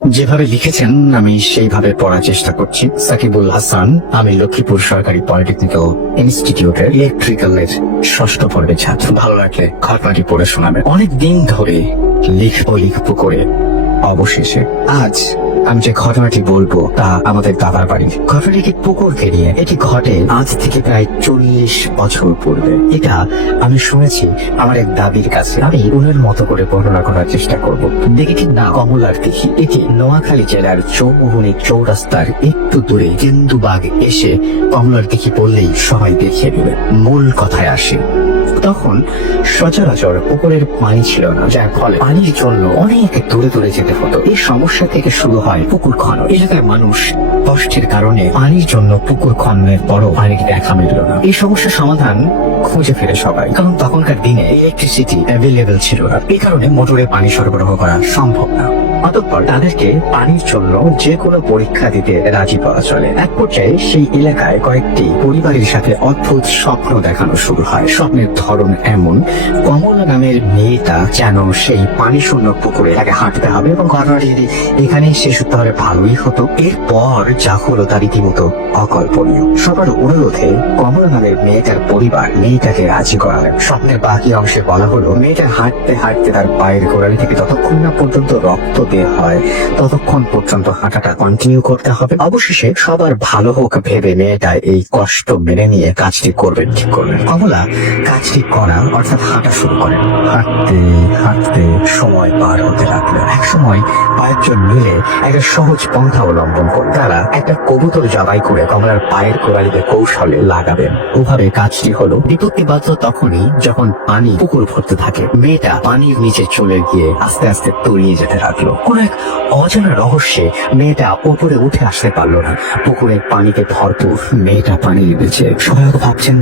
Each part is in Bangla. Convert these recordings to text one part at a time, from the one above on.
যেভাবে লিখেছেন আমি সেইভাবে পড়ার চেষ্টা করছি। সাকিবুল হাসান, আমি লক্ষ্মীপুর সরকারি পলিটেকনিক্যাল ইনস্টিটিউটের ইলেকট্রিক্যালের ষষ্ঠ পর্বের ছাত্র। ভালো লাগলে ঘটনাটি পড়ে শোনাবে। অনেক দিন ধরে লিখবো করে অবশেষে আজ আমি যে ঘটনাটি বলবো তা আমাদের দাদার বাড়ির। ঘটনাটি একটি পুকুরকে নিয়ে। এটি ঘটে আজ থেকে প্রায় 40 বছর পূর্বে। এটা আমি শুনেছি আমার এক দাদির কাছে। আমি উনার মতো করে বর্ণনা করার চেষ্টা করব। দিঘিটির নাম কমলার দিঘি। এটি নোয়াখালী জেলার চৌমুহনী চৌরাস্তার একটু দূরে। কেন্দুবাগ এসে কমলার দিঘি বললেই সবাই দেখিয়ে দেবে। মূল কথায় আসে, তখন সচরাচর পুকুরের পানি ছিল না, যার ফলে পানির জন্য অনেক দূরে দূরে যেতে হতো। এই সমস্যা থেকে শুরু হয় পুকুর খনন। এলাকার মানুষ কষ্টের কারণে পানির জন্য পুকুর খননের পরও পানির দেখা মিলল না। এই সমস্যার সমাধান খুঁজে ফেলে সবাই, কারণ তখনকার দিনে ইলেকট্রিসিটি অ্যাভেলেবেবল ছিল না। এই কারণে মোটরে পানি সরবরাহ করা সম্ভব না। অতঃপর তাদেরকে পানির জন্য যে কোনো পরীক্ষা দিতে রাজি পাওয়া চলে। এক পর্যায়ে সেই এলাকায় কয়েকটি পরিবারের সাথে অদ্ভুত স্বপ্ন দেখানো শুরু হয়। স্বপ্নের ধরন এমন, কমলা নামের মেয়েটা যেন সেই পানি শূন্য পুকুরে তাকে হাঁটতে হবে এবং ঘটনাটি যদি এখানেই শেষ হতে হবে ভালোই হতো। এরপর যা হলো তা রীতিমতো অকল্পনীয়। সবার অনুরোধে কমলা নামের মেয়েটার পরিবার মেয়েটাকে রাজি করালেন। স্বপ্নের বাকি অংশে বলা হলো, মেয়েটা হাঁটতে হাঁটতে তার পায়ের গোড়ালি থেকে ততক্ষণ না পর্যন্ত রক্ত বের হয় ততক্ষণ পর্যন্ত হাঁটাটা কন্টিনিউ করতে হবে। অবশেষে সবার ভালো হোক ভেবে মেয়েটা এই কষ্ট মেনে নিয়ে কাজটি করবেন ঠিক করলেন। কমলা কাজটি করা অর্থাৎ হাঁটা শুরু করেন। হাঁটতে হাঁটতে সময় পার হতে লাগলো। এক সময় কয়েকজন মিলে একটা সহজ পন্থা অবলম্বন করে তারা একটা কবুতর জবাই করে কমলার পায়ের গোড়ালিতে কৌশলে লাগাবেন। ওভাবে কাজটি হলো। বিপত্তি বাধ্য তখনই যখন পানি পুকুর ভরতে থাকে। মেয়েটা পানির নিচে চলে গিয়ে আস্তে আস্তে তলিয়ে যেতে লাগলো। কোন এক অজানা রহস্যে মেয়েটা উপরে উঠে আসতে পারলো না। পুকুরে পানিতে ভরপুর, মেয়েটা পানির নিচে। সবাই ভাবছেন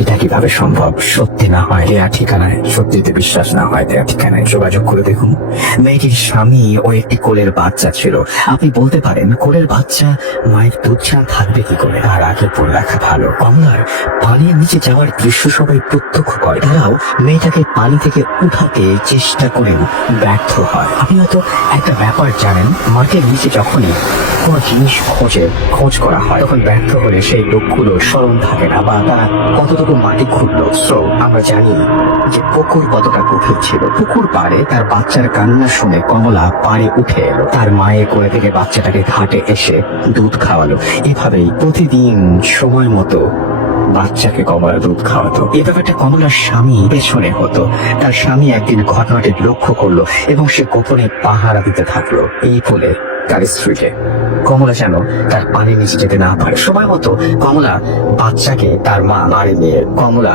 এটা কিভাবে সম্ভব? সত্যি না হয় দেয়া ঠিকানায়, সত্যিতে বিশ্বাস না হয় দেয়া ঠিকানায় যোগাযোগ করে দেখুন। মেয়েটির স্বামী ও একটি কোলের বাচ্চা ছিল। আপনি বলতে পারেন কোলের বাচ্চা মায়ের দুধ ছাড়া থাকবে কি করে? তার আগে পড়ে রাখা ভালো। কমলার পানির নিচে যাওয়ার দৃশ্য সবাই প্রত্যক্ষ করে। তারাও মেয়েটাকে পানি থেকে উঠাতে চেষ্টা করেও ব্যর্থ হয়। আপনি হয়তো একটা ব্যাপার জানেন, মাটির নিচে যখনই কোন জিনিস খোঁজ করা হয় তখন ব্যর্থ হলে সেই লোকগুলো স্মরণ থাকে না বা তারা কতটুকু মাটি খুঁড়লো। সো আমরা জানি যে পুকুর কতটা গভীর ছিল। পুকুর পাড়ে তার বাচ্চার কান্না শুনে কমলা পাড়ে উঠে এলো। তার মায়ের কোলে থেকে বাচ্চাটাকে ঘাটে এসে দুধ খাওয়ালো। এভাবেই প্রতিদিন সময় মতো বাচ্চাকে কমলা দুধ খাওয়াতো। এই ব্যাপারটা কমলার স্বামী পেছনে হতো। তার স্বামী একদিন ঘটনাটি লক্ষ্য করলো এবং সে গোপনে পাহারা দিতে থাকলো। এই বলে তার স্ত্রীকে কমলা যেন তার পানির নিচে যেতে না পারে। সময় মতো কমলা বাচ্চাকে তার মা পাড়ে নিয়ে কমলা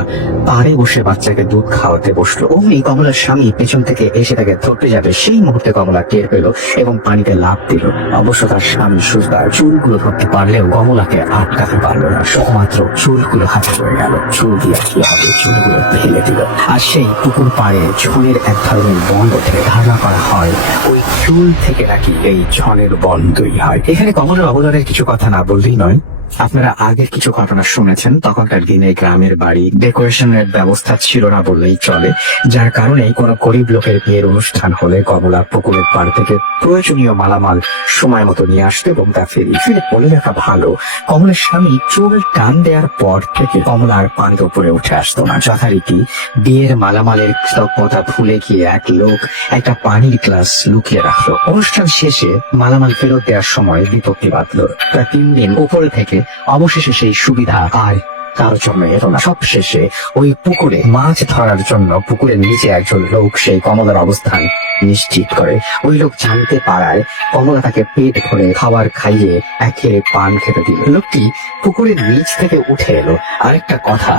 পাড়ে বসে বাচ্চাকে দুধ খাওয়াতে বসলো। অমনি কমলার স্বামী পেছন থেকে এসে তাকে ধরতে যাবে। সেই মুহূর্তে কমলা টের পেল এবং পানিতে লাফ দিল। অবশ্য তার স্বামী সুজদার চুলগুলো ধরতে পারলেও কমলাকে আটকাতে পারলো না। শুধুমাত্র চুলগুলো হাতে পড়ে গেল। চুল দিয়ে কি হবে? চুলগুলো ফেলে দিল। আর সেই পুকুর পাড়ে ঝুলের এক ধরনের বন ওঠে। ধারণা করা হয় ওই চুল থেকে নাকি এই ঝনের বন তৈরি হয়। এখানে কমলার অবদানের কিছু কথা না বললেই নয়। আপনারা আগের কিছু ঘটনা শুনেছেন। তখনকার দিনে গ্রামের বাড়ি ডেকোরেশনের ব্যবস্থা ছিল না বললেই চলে, যার কারণে কোনো গরিব লোকের বিয়ের অনুষ্ঠান হলে কমলা পুকুরের পাড় থেকে প্রয়োজনীয় মালামাল সময় মতো নিয়ে আসতো এবং তা ফিরে বলে রাখা ভালো, কমলার স্বামী চুল টান দেওয়ার পর থেকে কমলা আর পানির উপরে উঠে আসতো না। যথারীতি বিয়ের মালামালের কৃতজ্ঞতা ভুলে গিয়ে এক লোক একটা পানির গ্লাস লুকিয়ে রাখলো। অনুষ্ঠান শেষে মালামাল ফেরত দেওয়ার সময় বিপত্তি বাঁধলো। প্রায় 3 দিন উপরে থেকে অবশেষে সেই সুবিধা আর কারোর জন্য এলো না। সব শেষে ওই পুকুরে মাছ ধরার জন্য পুকুরের নিচে একজন লোক সেই কমলার অবস্থান নিশ্চিত করে। ওই লোক জানতে পারায় কমলা তাকে পেট ভরে খাবার খাইয়ে একে পান খেতে দিল। লোকটি পুকুরের নিচ থেকে উঠে এলো। আরেকটা কথা,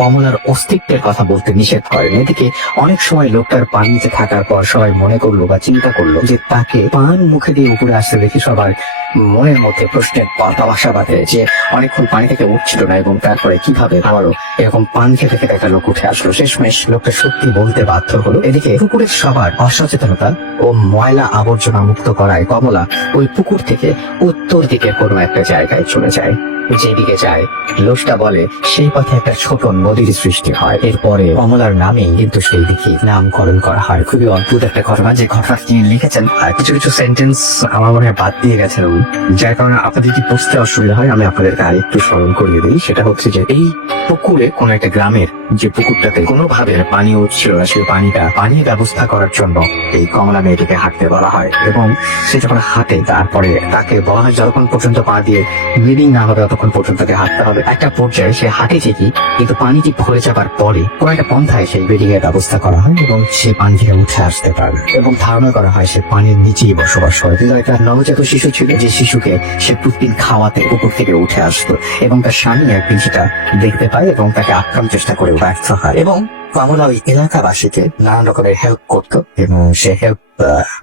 কমলার অস্তিত্বের কথা বলতে নিষেধ করেন। এদিকে অনেক সময় লোকটার পানিতে থাকার পর সবাই মনে করলো বা চিন্তা করলো যে তাকে পান মুখে দিয়ে উপরে আসতে দেখে সবার মনের মধ্যে প্রশ্নের বাসা বাঁধে যে অনেকক্ষণ পানি থেকে উঠছিল না এবং তারপরে কিভাবে আবারও এরকম পান খেতে খেতে একটা লোক উঠে আসলো। শেষমেশ লোকটা সত্যি বলতে বাধ্য হলো। এদিকে পুকুরের সবার অসচেতনতা ও ময়লা আবর্জনা মুক্ত করায় কমলা ওই পুকুর থেকে উত্তর দিকে কোনো একটা জায়গায় চলে যায়। যেদিকে যায় লোকটা বলে সেই পথে একটা ছোট নদীর সৃষ্টি হয়। এরপরে কমলার নামে কিন্তু সেই দিকে নামকরণ করা হয়। খুবই অদ্ভুত একটা ঘটনা, যে ঘটনা তিনি লিখেছেন আর কিছু কিছু সেন্টেন্স আমার মনে হয় বাদ দিয়ে গেছেন উনি, যার কারণে আপনাদের কি বুঝতে অসুবিধা হয়। আমি আপনাদেরকে আরেকটু স্মরণ করিয়ে দিই। সেটা হচ্ছে যে এই পুকুরে কোন একটা গ্রামের যে পুকুরটাতে কোনোভাবে পানি উঠছিল না, সেই পানির ব্যবস্থা করার জন্য এই কমলা মেয়েটিকে হাঁটতে বলা হয়। এবং সে যখন হাঁটে তারপরে তাকে বলা হয় যতক্ষণ পর্যন্ত পা দিয়ে ব্লিডিং না হবে ততক্ষণ পর্যন্ত তাকে হাঁটতে হবে। একটা পর্যায়ে সে হাঁটে ঠিকই, কিন্তু পানিটি ভরে যাবার পরে কোন একটা পন্থায় সেই ব্লিডিং এর ব্যবস্থা করা হয় এবং সে পানি থেকে উঠে আসতে পারবে। এবং ধারণা করা হয় সে পানির নিচেই বসবাস করে। কিন্তু একটা নবজাত শিশু ছিল, যে শিশুকে সে প্রতিদিন খাওয়াতে পুকুর থেকে উঠে আসতো এবং তার স্বামী একদিন সেটা দেখতে পায় এবং তাকে আক্রমণ চেষ্টা করে ব্যর্থ হয়। এবং কমলা ওই এলাকাবাসীকে নানান রকমের হেল্প করতো এবং সে হেল্প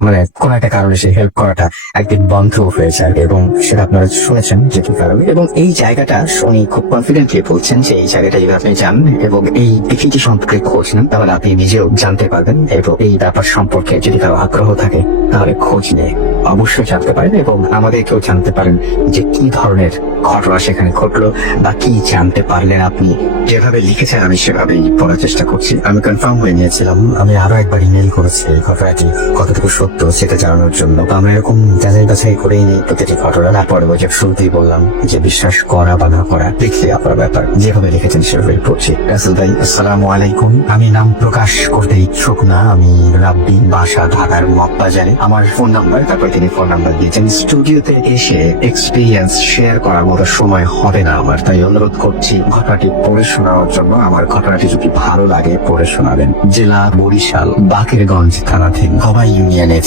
মানে কোন একটা কারণে সেই হেল্প করাটা একদিন বন্ধ হয়ে যায় এবং সেটা আপনারা শুনেছেন যে কি কারণে। এবং এই জায়গাটা উনি খুব কনফিডেন্টলি বলছেন যে এই জায়গাটা যদি আপনি যান এবং এই পৃথিবী সম্পর্কে খোঁজ নেন তাহলে আপনি নিজেও জানতে পারবেন, এবং এই ব্যাপার সম্পর্কে যদি কারো আগ্রহ থাকে তাহলে খোঁজ নিয়ে অবশ্যই জানতে পারেন এবং আমাদেরকেও জানতে পারেন যে কি ধরনের ঘটনা সেখানে ঘটলো বা কি জানতে পারলেন আপনি। যেভাবে লিখেছেন আমি সেভাবেই পড়ার চেষ্টা করছি। আমি কনফার্ম হয়ে নিয়েছিলাম, আমি আরো একবার ইমেল করেছি এই ঘটনাটি কতটুকু সত্য সেটা জানানোর জন্য। আমরা এরকম যাচাই বাছাই করেই নিই প্রতিটি ঘটনা। তারপরে ওই যে শুরুতেই বললাম যে বিশ্বাস করা বা না করা দেখলে আপনার ব্যাপার। যেভাবে লিখেছেন সেভাবেই পড়ছি। রাসেল ভাই আসসালামু আলাইকুম। আমি নাম প্রকাশ করতে ইচ্ছুক না। আমি রাব্বি, বাসা ঢাকার মগবাজারে। আমার ফোন নাম্বার, তারপরে তিনি ফোন নাম্বার দিয়েছেন। স্টুডিওতে এসে এক্সপিরিয়েন্স শেয়ার করার মতো সময় হবে না আমার, তাই অনুরোধ করছি ঘটনাটি পড়ে শোনানোর জন্য। আমার ঘটনাটি যদি ভালো লাগে পড়ে শোনাবেন। জেলা বরিশাল, বাকেরগঞ্জ থানাধীন হবাই ইউনিয়নের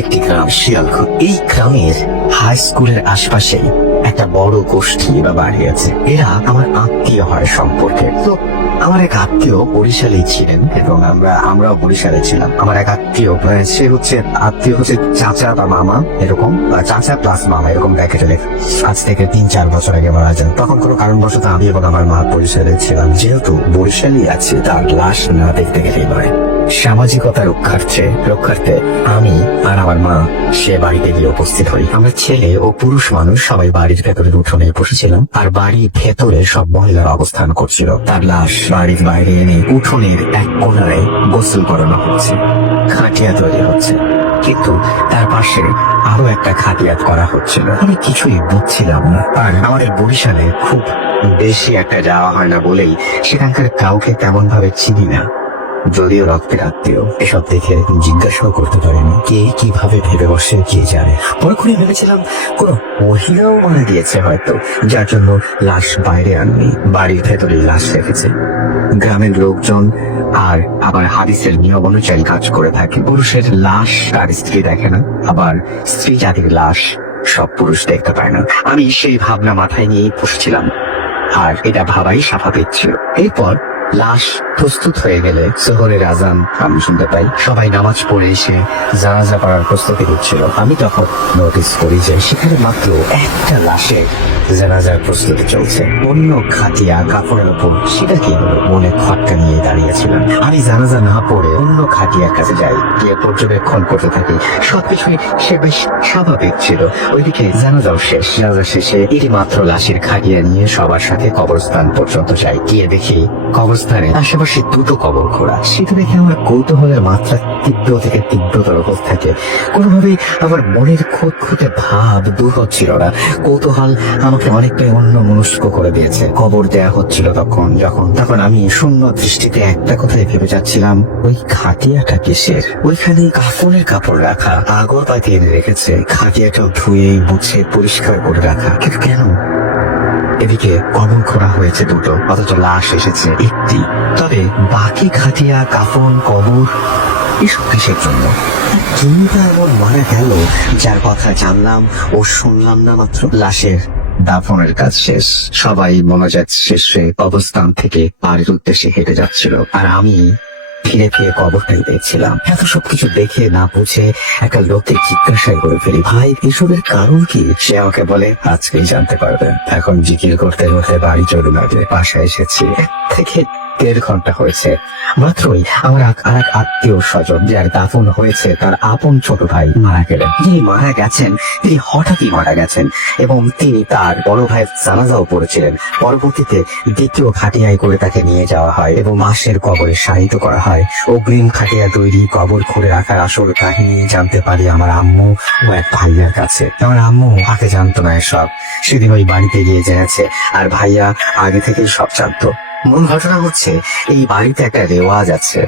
একটি গ্রাম শিয়ালখোপ। এই গ্রামের হাই স্কুলের আশপাশে একটা বড় গোষ্ঠী বা বাড়ি আছে। এরা আমার আত্মীয় হয় সম্পর্কে। তো আমার এক আত্মীয় বরিশালেই ছিলেন এবং আমরাও বরিশালে ছিলাম। আমার এক আত্মীয় সে হচ্ছে চাচা বা মামা, এরকম চাচা প্লাস মামা এরকম ব্র্যাকেটে লেখা। আজ থেকে 3-4 বছর আগে মারা যান। তখন কোনো কারণবশত আমি এবং আমার মা বরিশালে ছিলাম। যেহেতু বরিশালই আছে, তার লাশ না দেখতে গেলেই নয়। সামাজিকতা রক্ষার্থে আমি আর আমার মা সে বাড়িতে গিয়ে উপস্থিত হই। আমরা ছেলে ও পুরুষ মানুষ সবাই বাড়ির ভেতরে উঠোনে বসেছিলাম, আর বাড়ির ভেতরে সব মহিলারা অবস্থান করছিল। তার লাশ বাড়ির বাইরে এনে উঠোনের এক কোণায় গোসল করানো হচ্ছে, খাটিয়া তৈরি হচ্ছে, কিন্তু তার পাশে আরো একটা খাটিয়াত করা হচ্ছিল। আমি কিছুই বুঝছিলাম না। আর আমাদের বরিশালে খুব বেশি একটা যাওয়া হয় না বলেই সেখানকার কাউকে তেমন ভাবে চিনি না, যদিও রক্তের আত্মীয়। এসব দেখে জিজ্ঞাসাও করতে পারিনি কে কিভাবে ভেবে বসে কে জানে। পরক্ষণে ভেবেছিলাম কোন মহিলাও মারা গিয়েছে হয়তো, যার জন্য লাশ বাইরে আননি, বাড়ির ভেতরেই লাশ রেখেছে। গ্রামের লোকজন আর আবার হাদিসের নিয়ম অনুযায়ী কাজ করে থাকে। পুরুষের লাশ তার স্ত্রী দেখে না, আবার স্ত্রী জাতির লাশ সব পুরুষ দেখতে পায় না। আমি সেই ভাবনা মাথায় নিয়ে বসেছিলাম, আর এটা ভাবাই স্বাভাবিক ছিল। এরপর লাশ প্রস্তুত হয়ে গেলে জোহরের আজান আমি শুনতে পাই। সবাই নামাজ পড়ে এসে জানাজা পড়ার প্রস্তুতি নিচ্ছিল। আমি তখন নোটিস করি যে সেখানে মাত্র একটা লাশে জানাজার প্রস্তুতি চলছে। অন্য খাটিয়া কাপড়ের উপর সেটা কি হলো মনে খটকা নিয়ে দাঁড়িয়েছিলাম। আমি জানাজা না পড়ে অন্য খাটিয়ার কাছে যাই, গিয়ে পর্যবেক্ষণ করতে থাকি। সবকিছুই সে বেশ স্বাভাবিক ছিল। ওইদিকে জানাজাও শেষ। জানাজা শেষে এটি মাত্র লাশের খাটিয়া নিয়ে সবার সাথে কবরস্থান পর্যন্ত যাই। গিয়ে দেখি কবরস্থানে আশেপাশে দুটো কবর খোঁড়া। সেটা দেখে আমার কৌতূহলের মাত্রা তীব্র থেকে তীব্রতর হতে থাকে। কোনোভাবেই আমার মনের খুঁতখুঁতে ভাব দূর হচ্ছিল না। কৌতূহল আমাকে অনেকটাই অন্য মনস্ক করে দিয়েছে। কবর দেয়া হচ্ছিল তখন আমি শূন্য দৃষ্টিতে একটা কথাই ভেবে যাচ্ছিলাম, ওই খাটিয়াটা কিসের? ওইখানে কাফনের কাপড় রাখা, আগরবাতি এনে রেখেছে, খাটিয়াটাও ধুয়ে মুছে পরিষ্কার করে রাখা, কিন্তু কেন? এদিকে কবর খোঁড়া হয়েছে দুটো, অথচ লাশ এসেছে একটি। তবে বাকি খাটিয়া, কাফন, কবর এসব কিসের জন্য? চিন্তা এমন মারা গেল যার কথা জানলাম ও শুনলাম না মাত্র। লাশের দাফনের কাজ শেষ। সবাই মোনাজাত শেষে অবস্থান থেকে বাড়ির উদ্দেশ্যে হেঁটে যাচ্ছিল, আর আমি ফিরে ফিরে কবরটাই দেখছিলাম। এত সবকিছু দেখে না বুঝে একটা লোককে জিজ্ঞাসাই করে ফেলি, ভাই এসবের কারণ কি? সে আমাকে বলে আজকেই জানতে পারবে। এখন জিকির করতে করতে বাড়ি চলে লাগে। বাসায় এসেছি, 1 থেকে 1.5 ঘন্টা হয়েছে। মাত্রই আমার আর এক আত্মীয় স্বজন যার দাফন হয়েছে তার আপন ছোট ভাই মারা গেলেন। তিনি মারা গেছেন, তিনি হঠাৎই মারা গেছেন এবং তিনি তার বড় ভাইয়ের জানাজাও পড়েছিলেন। পরবর্তীতে দ্বিতীয় খাটিয়ায় করে তাকে নিয়ে যাওয়া হয় এবং মাসের কবরে শায়িত করা হয়। অগ্রিম খাটিয়া তৈরি কবর খুঁড়ে রাখার আসল কাহিনী জানতে পারি আমার আম্মু ও এক ভাইয়ার কাছে। আমার আম্মু আগে জানতো না এসব, সেদিন ওই বাড়িতে গিয়ে জেনেছে, আর ভাইয়া আগে থেকেই সব জানতো। মূল ঘটনা হচ্ছে, এই বাড়িতে একটা রেওয়াজ আছে,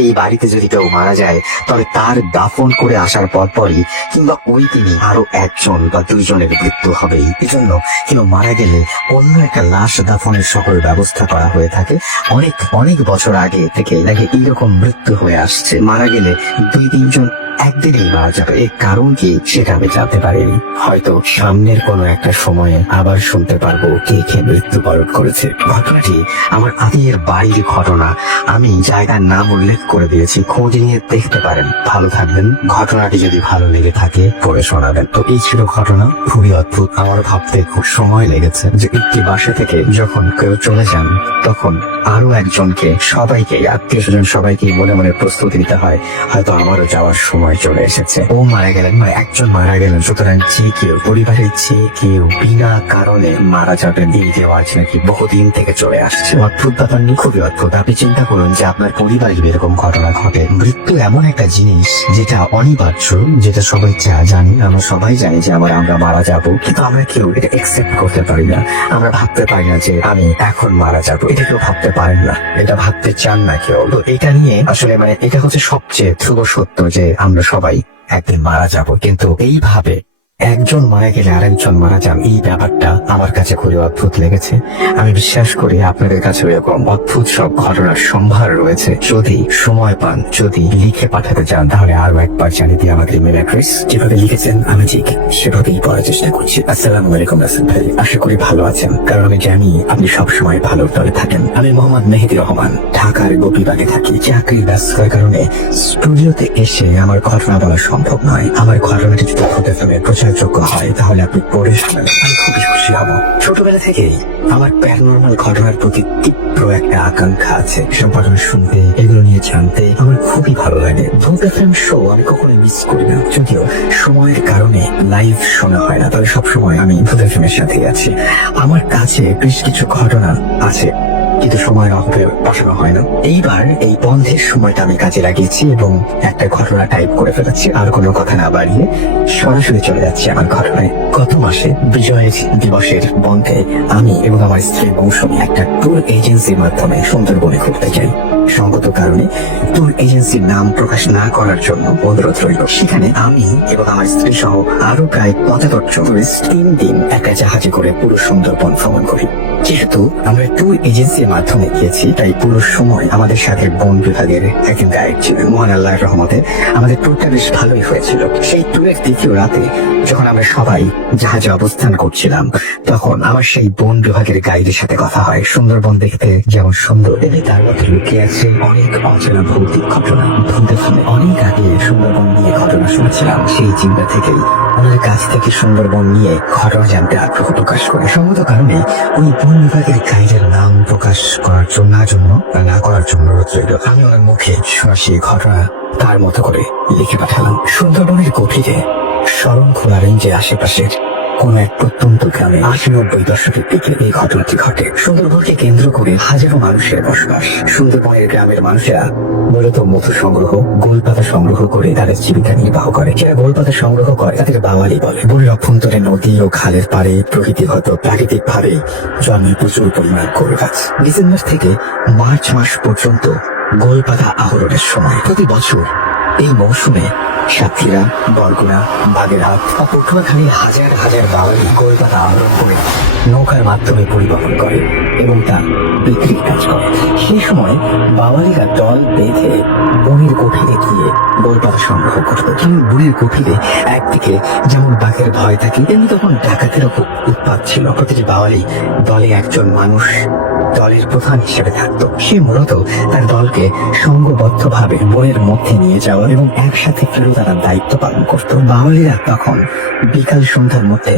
এই বাড়িতে যদি কেউ মারা যায় তবে তার দাফন করে আসার পরপরই কিংবা ওই দিনই আরো 1জন বা 2জনের মৃত্যু হবেই। এজন্য কেউ মারা গেলে অন্য একটা লাশ দাফনের সকল ব্যবস্থা করা হয়ে থাকে। অনেক অনেক বছর আগে থেকে নাকি এইরকম মৃত্যু হয়ে আসছে। মারা গেলে 2-3জন একদিনেই মারা যাবে, এর কারণ কি সেটা আমি জানতে পারিনি। হয়তো সামনের কোনো একটা সময়ে আবার শুনতে পারবো কে কে মৃত্যুবরণ করেছে। ঘটনাটি আমার আত্মীয়ের বাড়ির ঘটনা, আমি জায়গার নাম উল্লেখ করে দিয়েছি, খোঁজ নিয়ে দেখতে পারেন। ভালো থাকবেন। ঘটনাটি যদি ভালো লেগে থাকে পড়ে শোনাবেন। তো এই ছিল ঘটনা, খুবই অদ্ভুত। আমার ভাবতে খুব সময় লেগেছে যে একটি বাসা থেকে যখন কেউ চলে যান তখন আরো একজনকে, সবাইকে, আত্মীয় স্বজন সবাইকে মনে মনে প্রস্তুতি নিতে হয়, হয়তো আমারও যাওয়ার সময় চলে এসেছে। ও মারা গেলেন, মানে একজন মারা গেলেন, সুতরাং যে কেউ, পরিবারের যে কেউ বিনা কারণে মারা যাবেন, এই রেওয়াজ নাকি বহুদিন থেকে চলে আসছে। অদ্ভুত ব্যাপার নিয়ে, খুবই অদ্ভুত। আপনি চিন্তা করুন যে আপনার পরিবারে এরকম ঘটনা ঘটে। মৃত্যু এমন একটা জিনিস যেটা অনিবার্য, যেটা সবাই জানি, আমরা সবাই জানি যে আমরা মারা যাব, কিন্তু আমরা কেউ এটা একসেপ্ট করতে পারি না। আমরা ভাবতে পারি না যে আমি এখন মারা যাব, এটা কেউ ভাবতে পারেন না, এটা ভাবতে চান না কেউ। তো এটা নিয়ে আসলে এটা হচ্ছে সবচেয়ে ধ্রুব সত্য যে আমরা সবাই একদিন মারা যাব, কিন্তু এইভাবে একজন মারা গেলে আরেকজন মারা যান, এই ব্যাপারটা আমার কাছে খুবই অদ্ভুত লেগেছে। আমি বিশ্বাস করি আপনাদের কাছে এরকম অদ্ভুত সব ঘটনার সম্ভার রয়েছে। যদি সময় পান, যদি লিখে পাঠাতে চান, তাহলে আরো একবার জানিয়ে দিয়ে আমাদের ইমেল অ্যাড্রেস যেভাবে লিখেছেন আমি ঠিক সেভাবেই পড়ার চেষ্টা করছি। আসসালামু আলাইকুম রাসেল ভাই, আশা করি ভালো আছেন, কারণ আমি জানি আপনি সবসময় ভালো দলে থাকেন। আমি মোহাম্মদ মেহেদি রহমান, ঢাকার গোপীবাগে থাকি। চাকরির ব্যস্ততার কারণে স্টুডিওতে এসে আমার ঘটনা বলা সম্ভব নয়। আমার ঘটনাটি যদি প্রচারযোগ্য হয় তাহলে আপনি পড়ে শোনালে আমি খুবই খুশি হব। ছোটবেলা থেকেই আমার প্যারানরমাল ঘটনার প্রতি তীব্র একটা আকাঙ্ক্ষা আছে। এসব ঘটনা শুনতে, এগুলো নিয়ে জানতে আমার খুবই ভালো লাগে। ভূত এফএম শো আমি কখনো মিস করি না, যদিও সময়ের কারণে লাইভ শোনা হয় না, তবে সবসময় আমি ভূত এফএম এর সাথে আছি। আমার কাছে বেশ কিছু ঘটনা আছে, কিন্তু সময়ের অভাবে বসানো হয় না। এইবার এই বন্ধের সময়টা আমি কাজে লাগিয়েছি এবং একটা ঘটনা টাইপ করে ফেলেছি। আর কোনো কথা না বাড়িয়ে সরাসরি চলে যাচ্ছি আমার ঘটনায়। গত মাসে বিজয় দিবসের বন্ধে আমি এবং আমার স্ত্রী মৌসুমী একটা ট্যুর এজেন্সির মাধ্যমে সুন্দরবনে ঘুরতে যাই। সঙ্গত কারণে ট্যুর এজেন্সির নাম প্রকাশ না করার জন্য অনুরোধ রইল। সেখানে আমি এবং আমার স্ত্রী সহ আরো প্রায় 75 জন টুরিস্ট 3 দিন একটা জাহাজে করে পুরো সুন্দরবন ভ্রমণ করি। যেহেতু আমরা ট্যুর এজেন্সির মাধ্যমে গিয়েছি, তাই পুরো সময় আমাদের সাথে বন বিভাগের একজন গাইড ছিলেন। মহান আল্লাহর রহমতে আমাদের ট্যুরটা বেশ ভালোই হয়েছিল। সেই ট্যুরের দ্বিতীয় রাতে যখন আমরা সবাই জাহাজে অবস্থান করছিলাম, তখন আমার সেই বন বিভাগের গাইডের সাথে কথা হয়। সুন্দরবন দেখতে যেমন সুন্দর, তেমনি তার মধ্যে লুকিয়ে আছে অনেক অচেনা ভৌতিক ঘটনা। অনেক আগে সুন্দরবন নিয়ে ঘটনা শুনেছিলাম, সেই চিন্তা থেকেই ওনার কাছ থেকে সুন্দরবন নিয়ে ঘটনা জানতে আগ্রহ প্রকাশ করে। সঙ্গত কারণে ওই বন বিভাগের গাইডের নাম প্রকাশ করার জন্য না করার জন্য অনুরোধ রইল। আমি ওনার মুখে সরাসরি ঘটনা তার মতো করে লিখে পাঠালাম। সুন্দরবনের গভীরে শরণখোলা রেঞ্জের আশেপাশের কোন এক প্রত্যন্ত গ্রামে 80-90 দশকের দিকে এই ঘটনাটি ঘটে। সুন্দরবনকে কেন্দ্র করে হাজারো মানুষের বসবাস। সুন্দরবনের গ্রামের মানুষেরা মূলত মধু সংগ্রহ, গোলপাতা সংগ্রহ করে তাদের জীবিকা নির্বাহ করে। যারা গোলপাতা সংগ্রহ করে তাদের বাওয়ালি বলে। বনের অভ্যন্তরে নদী ও খালের পাড়ে প্রকৃতিগত প্রাকৃতিক ভাবে জন্মে প্রচুর পরিমাণ গোল গাছ। ডিসেম্বর থেকে মার্চ মাস পর্যন্ত গোলপাতা আহরণের সময়। প্রতি বছর এই মৌসুমে সাতক্ষীরা, বরগুনা, বাগেরহাট বা পটুয়াখালীর হাজার হাজার বাওয়ালি গোলপাতা আহরণ করে নৌকার মাধ্যমে পরিবহন করে এবং তা বিক্রির কাজ করে। সেই সময় বাওয়ালিরা দল বেঁধে বনের গভীরে গিয়ে গোলপাতা সংগ্রহ করত। কিন্তু বনের গভীরে একদিকে যেমন বাঘের ভয় থাকে, তেমনি তখন ডাকাতেরও খুব উৎপাত ছিল। প্রতিটি বাওয়ালি দলে একজন মানুষ দলের প্রধান হিসেবে থাকতো। সে মূলত তার দলকে সংঘবদ্ধভাবে বনের মধ্যে নিয়ে যাওয়া এবং একসাথে ফেরত আনার দায়িত্ব পালন করত। বাঙালিরা তখন বিকাল সন্ধ্যার মধ্যে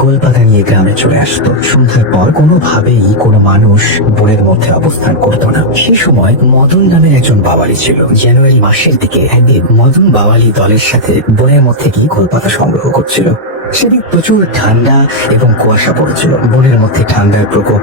গোলপাতা নিয়ে গ্রামে চলে আসতো। সন্ধ্যার পর কোনোভাবেই কোনো মানুষ বনের মধ্যে অবস্থান করতো না। সে সময় মদন নামের একজন বাওয়ালি ছিল। জানুয়ারি মাসের দিকে একদিন মদন বাওয়ালি দলের সাথে বনের মধ্যে গিয়ে গোলপাতা সংগ্রহ করছিল। সেদিন প্রচুর ঠান্ডা এবং কুয়াশা পড়েছিল। বনের মধ্যে ঠান্ডার প্রকোপ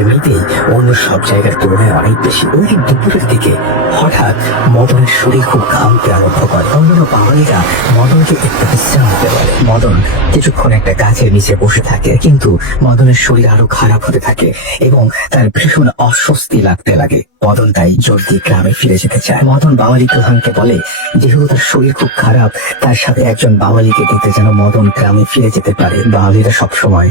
এমনিতেই অন্য সব জায়গার তুলনায় অনেক বেশি। ওই দিন দুপুরের দিকে হঠাৎ মদনের শরীর খুব ঘামতে আরম্ভ করে। অন্যান্য বাঙালিরা মদনকে একটু বিশ্রাম দিতে বলে। মদন কিছুক্ষণ একটা গাছের নিচে বসে থাকে, কিন্তু মদনের শরীর আরো খারাপ হতে থাকে এবং তার ভীষণ অস্বস্তি লাগতে লাগে। মদন তাই জোর দিয়ে গ্রামে ফিরে যেতে চায়। মদন বাঙালি প্রধানকে বলে যেহেতু তার শরীর খুব খারাপ, তার সাথে একজন বাঙালিকে দিতে যেন মদন গ্রামে ফিরে যেতে পারে। বাঙালিরা সবসময়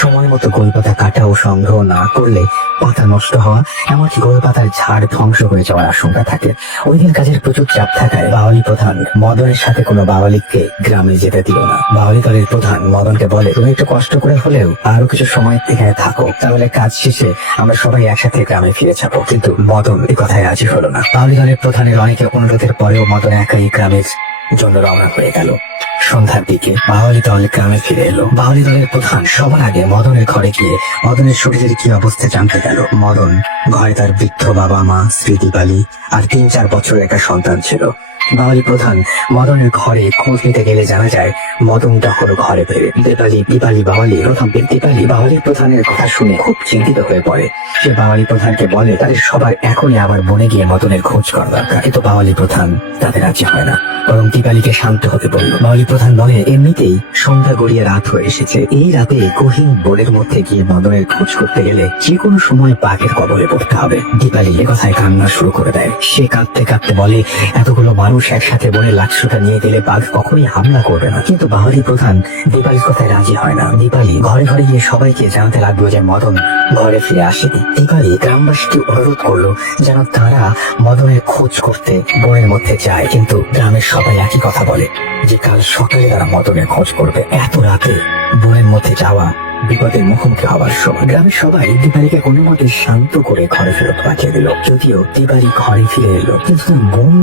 সময় মতো গোলপাতা কাটা ও সংগ্রহ না করলে পাতা নষ্ট হওয়া, এমনকি গোলপাতার ঝাড় ধ্বংস হয়ে যাওয়ার আশঙ্কা থাকে। ওই দিন কাজের প্রচুর চাপ থাকায় বাওয়ালি প্রধান মদনের সাথে কোনো বাওয়ালিকে গ্রামে যেতে দিল না। বাওয়ালি দলের প্রধান মদনকে বলে, তুমি একটু কষ্ট করে হলেও আরো কিছু সময় এখানে থাকো, তাহলে কাজ শেষে আমরা সবাই একসাথে গ্রামে ফিরে যাবো। কিন্তু মদন এই কথায় রাজি হলো না। বাওয়ালি দলের প্রধানের অনেকে অনুরোধের পরেও মদন একাই গ্রামের জন্য রওনা হয়ে গেল। সন্ধ্যার দিকে বাওয়ালি দল গ্রামে ফিরে এলো। বাওয়ালি দলের প্রধান সবার আগে মদনের ঘরে গিয়ে মদনের শরীরের কি অবস্থা জানতে গেল। মদন ঘরে তার বৃদ্ধ বাবা মা, স্ত্রী দীপালি আর 3-4 বছরের একটা সন্তান ছিল। বাওয়ালি প্রধান মদনের ঘরে খোঁজ নিতে গেলে জানা যায় মদন তখন ঘরে ফেরে। দীপালি বাওয়ালি প্রধানের কথা শুনে খুব চিন্তিত হয়ে পড়ে। সে বাওয়ালি প্রধানকে বলে তাদের সবার এখনই আবার বনে গিয়ে মদনের খোঁজ করা দরকার। কিন্তু বাওয়ালি প্রধান তাদের রাজি হয় না, বরং দীপালিকে শান্ত হতে বলল। বাওয়ালি প্রধান বলে এমনিতেই সন্ধ্যা গড়িয়ে রাত হয়ে এসেছে, এই রাতে গহীন বনের মধ্যে গিয়ে মদনের খোঁজ করতে গেলে যে কোনো সময় বাঘের কবলে পড়তে হবে। দীপালি এ কথায় কান্না শুরু করে দেয়। সে কাঁদতে কাঁদতে বলে এতগুলো মানুষ একসাথে বনে লাঠিসোঁটা নিয়ে গেলে বাঘ কখনোই হামলা করবে না। কিন্তু বাওয়ালি প্রধান দীপালির কথায় রাজি হয় না। দীপালি ঘরে ঘরে গিয়ে সবাইকে জানাতে লাগলো যে মদন ঘরে ফিরে আসেনি। দীপালি গ্রামবাসীকে অনুরোধ করলো যেন তারা মদনের খোঁজ করতে বনের মধ্যে যায়, কিন্তু গ্রামের সবাই একই কথা বলে যে কাল সকালে তারা মদনের খোঁজ করবে। এত রাতে বনের মধ্যে যাওয়া বিপদের মুখোমুখি হওয়ার সময় গ্রামের সবাই দীপালিকে কোনো মতে শান্ত করে ঘরে ফেরত পাঠিয়ে দিল। যদিও দীপালি ঘরে ফিরে এলো, কিন্তু তার বোন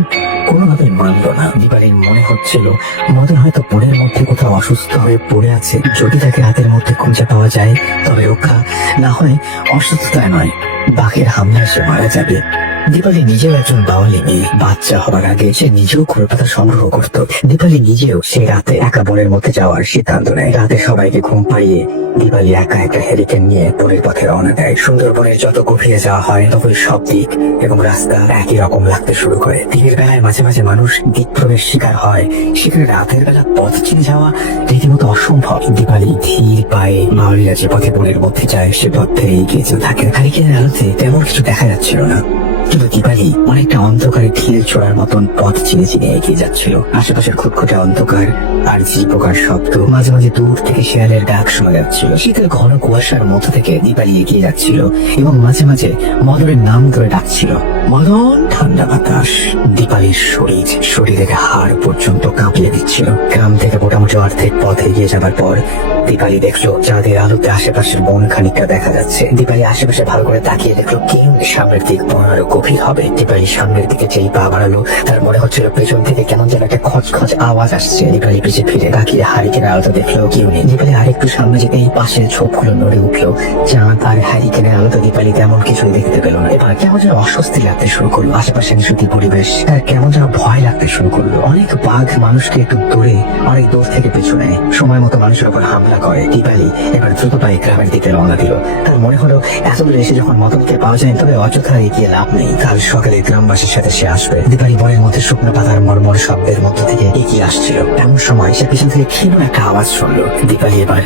কোনোভাবে মানল না। দীপালির মনে হচ্ছিল মদন হয়তো বনের মধ্যে কোথাও অসুস্থ হয়ে পড়ে আছে। যদি তাকে রাতের মধ্যে খুঁজে পাওয়া যায় তবে রক্ষা, না হয় অসুস্থতায় নয় বাঘের হামলায় সে মারা যাবে। দীপালি নিজেও একজন বাওয়ালি মেয়ে। বাচ্চা হবার আগে সে নিজেও গোলপাতা সংগ্রহ করত। দীপালি নিজেও সেই রাতে একা বনের মধ্যে যাওয়ার সিদ্ধান্ত নেয়। রাতে সবাইকে ঘুম পাড়িয়ে দীপালি একা একটা হেলিকেন নিয়ে বনের পথে রওনা দেয়। সুন্দরবনের যত গভীরে যাওয়া হয় ততই সব দিক এবং রাস্তা একই রকম লাগতে শুরু করে। দিনের বেলায় মাঝে মাঝে মানুষ দিকভ্রমের শিকার হয়, সেখানে রাতের বেলা পথ চিনে যাওয়া রীতিমতো অসম্ভব। দীপালি ধীর পায়ে বাওয়ালিরা যে পথে বনের মধ্যে যায় সে পথ ধরে এগিয়ে যেতে থাকে। হেলিকেনের আলোতে তেমন কিছু দেখা যাচ্ছিল না, কিন্তু দীপালি অনেকটা অন্ধকারে ঢিল ছোড়ার মতন পথ চিনে চিনে এগিয়ে যাচ্ছিল। আশেপাশের খুটখুটে অন্ধকার আর ঝিপোকার শব্দ, মাঝে মাঝে দূর থেকে শেয়ালের ডাক শোনা যাচ্ছিল। শীতের ঘন কুয়াশার মধ্য থেকে দীপালি এগিয়ে যাচ্ছিল এবং মাঝে মাঝে মদনের নাম ধরে ডাকছিল, মদন। ঠান্ডা বাতাস দীপালির শরীরের হাড় পর্যন্ত কাঁপিয়ে দিচ্ছিল। গ্রাম থেকে মোটামুটি অর্ধেক পথ এগিয়ে যাবার পর দীপালি দেখলো চাঁদের আলোতে আশেপাশের বন খানিকটা দেখা যাচ্ছে। দীপালি আশেপাশে ভালো করে তাকিয়ে দেখলো কেউ সামনের দিক বন আরো গভীর হবে। দীপালি সামনের দিকে যেই পা বাড়ালো তার মনে হচ্ছিল পেছন থেকে কেমন যেন একটা খচখচ আওয়াজ আসছে। দীপালি পিছে ফিরে তাকিয়ে হারিকেনের আলোতে দেখলো কেউ নেই। দীপালি আরেকটু সামনে যেতেই পাশের ঝোপগুলো নড়ে উঠলো। চাঁদ আর হারিকেনের আলোতে দীপালি তেমন কিছুই দেখতে পেল না। এবার কেমন যেন অস্বস্তি লাগতে শুরু করলো। আশেপাশে নিশুতি পরিবেশ, তার কেমন যেন ভয় লাগতে শুরু করলো। অনেক বাঘ মানুষকে একটু অনেক দূর থেকে পিছু নেয়, সময় মতো মানুষের উপর হামলা করে। দীপালি এবার দ্রুত পায়ে গ্রামের দিকে রওনা দিল। তার মনে হলো এত দূরে এসে যখন মদনকে পাওয়া যায় তবে অযথা এগিয়ে লাভ নেই, কাল সকালে গ্রামবাসীর সাথে সে আসবে। দীপালি বনের মধ্যে শুকনো পাতার মর্মর শব্দের মধ্য থেকে এগিয়ে আসছিল। এমন সময় সে পিছন থেকে ক্ষীণ একটা আওয়াজ শুনলো। দীপালি এবার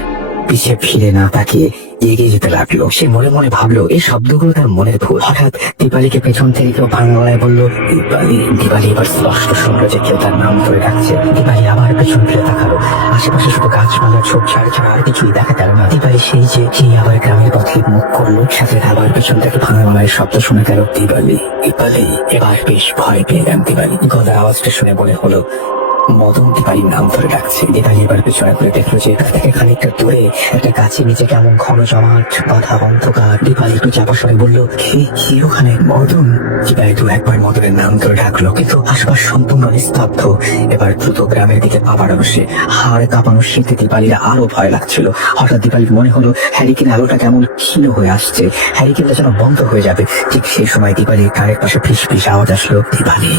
পিছিয়ে ফিরে না তাকিয়ে এগিয়ে যেতে লাগলো। সে মনে মনে ভাবলো এই শব্দগুলো তার মনের ভুল। হঠাৎ দীপালিকে পেছন থেকে কেউ ভাঙা গলায় বললো, দীপালি। দীপালি এবার স্পষ্ট শুনলো যে কেউ তার নাম ধরে ডাকছে। দীপালি আবার পেছন ফিরে তাকালো। আশেপাশে শুধু গাছপালা ঝোপঝাড় ছাড়া আর কিছুই দেখা গেল না। দীপালি সেই যে আবার গ্রামের পথে মুখ করলো, সাথে আবার পেছন থেকে ভাঙা গলায় শব্দ শোনা গেল, দীপালি। দীপালি এবার বেশ ভয় পেয়ে গেল। দীপালি গলার আওয়াজটা শুনে মনে হলো মদন দীপালির নাম ধরে ডাকছে। দীপালি এবার পেছনে করে দেখলো যে তাকে খানিকটা দূরে একটা গাছের নিচে কেমন ঘন জমাট বাধা অন্ধকার। দীপালি একটু চাপা সবাই বললো, কি ওখানে? মদন। দীপালি তো একবার মদনের নাম ধরে ডাকলো, কিন্তু আশপাশ সম্পূর্ণ নিস্তব্ধ। এবার দ্রুত গ্রামের দিকে পা বাড়ানো সে। হাড় কাঁপানোর শীতে দীপালির আরো ভয় লাগছিল। হঠাৎ দীপালির মনে হলো হ্যারিকেন আলোটা কেমন ক্ষীণ হয়ে আসছে, হ্যারিকেনটা যেন বন্ধ হয়ে যাবে। ঠিক সেই সময় দীপালির কানের পাশে ফিস ফিস আওয়াজ আসলো, দীপালি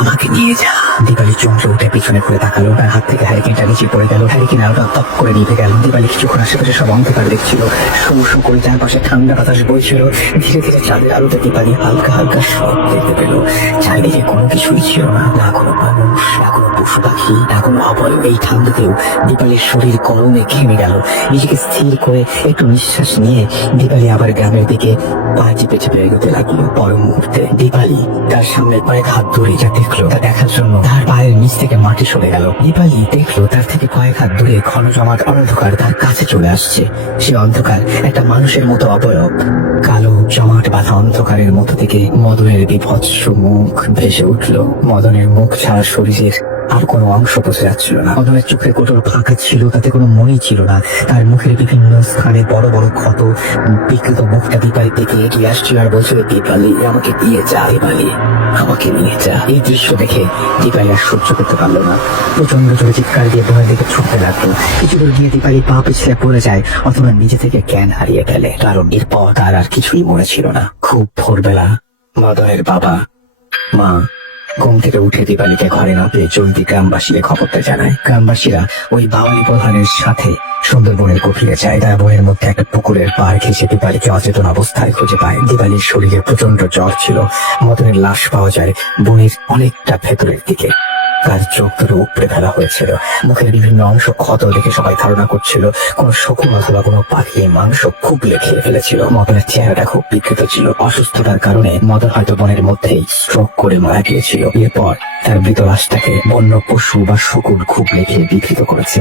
আমাকে নিয়ে যা। দীপালি চমকে উঠে পিছনে ঘুরে তাকালো, তার হাত থেকে হ্যারিকেনটা নিচে পড়ে গেল। হ্যারিকেন আলোটা তপ করে নিভে গেল। দীপালি কিছুক্ষণ আশেপাশে সব অন্ধকার দেখছিল, শো শো করে চারপাশে ঠান্ডা বাতাস বইছিল। ধীরে ধীরে চাঁদের আলোতে দীপালি হালকা হালকা সব দেখতে পেল। চারিদিকে কোনো কিছুই ছিল না, না কোনো মানুষ, না কোনো পশু পাখি, না কোনো অবয়ব। এই ঠান্ডাতেও দীপালির শরীর গরমে ঘেমে গেল। নিজেকে স্থির করে একটু নিঃশ্বাস নিয়ে দীপালি আবার গ্রামের দিকে পা চেপে চেপে এগোতে লাগলো। পর মুহূর্তে দীপালি তার সামনে কয়েক হাত দূরে যা দেখলো তা দেখার জন্য তার পায়ের নিচ থেকে মাটি সরে গেল। দীপালি দেখলো তার থেকে কয়েক হাত দূরে ঘন জমাট অন্ধকার তার কাছে চলে আসছে। সে অন্ধকার একটা মানুষের মতো অবয়ব। কালো জমাট বাঁধা অন্ধকারের মতো থেকে মদনের বিভৎস মুখ ভেসে উঠল। মদনের মুখ ছাড়া শরীরের আর কোনো অংশ বোঝা যাচ্ছিল না। মদনের চোখের কোটর ফাঁকা ছিল, তাতে কোনো মনেই ছিল না। তার মুখের বিভিন্ন স্থানে বড় বড় ক্ষত। বিকৃত মুখটা দীপালির দিকে এগিয়ে আসছিল আর বলছিল, দীপালি আমাকে নিয়ে যা, দীপালি আমাকে নিয়ে যা। এই দৃশ্য দেখে দীপালি আর সহ্য করতে পারলো না। প্রচন্ড জোরে চিৎকার দিয়ে বনের দিকে ছুটতে লাগলো। কিছু দূর গিয়ে দীপালি পা পিছলে পড়ে যায়, অথবা নিজে থেকে জ্ঞান হারিয়ে ফেলে। কারণ এরপর তার আর কিছুই মনে ছিল না। খুব ভোরবেলা মদনের বাবা মা ঘুম থেকে উঠে দীপালিকে ঘরে না পেয়ে জলদি গ্রামবাসীকে খবরটা জানায়। গ্রামবাসীরা ওই বাওয়ালি প্রধানের সাথে সুন্দরবনের গভীরে যায়। তারা বনের মধ্যে একটা পুকুরের পাড় ঘেঁষে দীপালিকে অচেতন অবস্থায় খুঁজে পায়। দীপালির শরীরে প্রচন্ড জ্বর ছিল। মদনের লাশ পাওয়া যায় বনের অনেকটা ভেতরের দিকে। তার চোখ দুটো উপড়ে ফেলা হয়েছিল। মুখের বিভিন্ন অংশ ক্ষত দেখে সবাই ধারণা করছিল কোনো শকুন অথবা কোনো পাখি মাংস খুবলে খেয়ে ফেলেছিল। মদনের চেহারাটা খুব বিকৃত ছিল। অসুস্থতার কারণে মদন হয়তো বনের মধ্যেই স্ট্রোক করে মারা গিয়েছিল। এরপর তার মৃত লাশটাকে বন্য পশু বা শকুন খুবলে খেয়ে বিকৃত করেছে।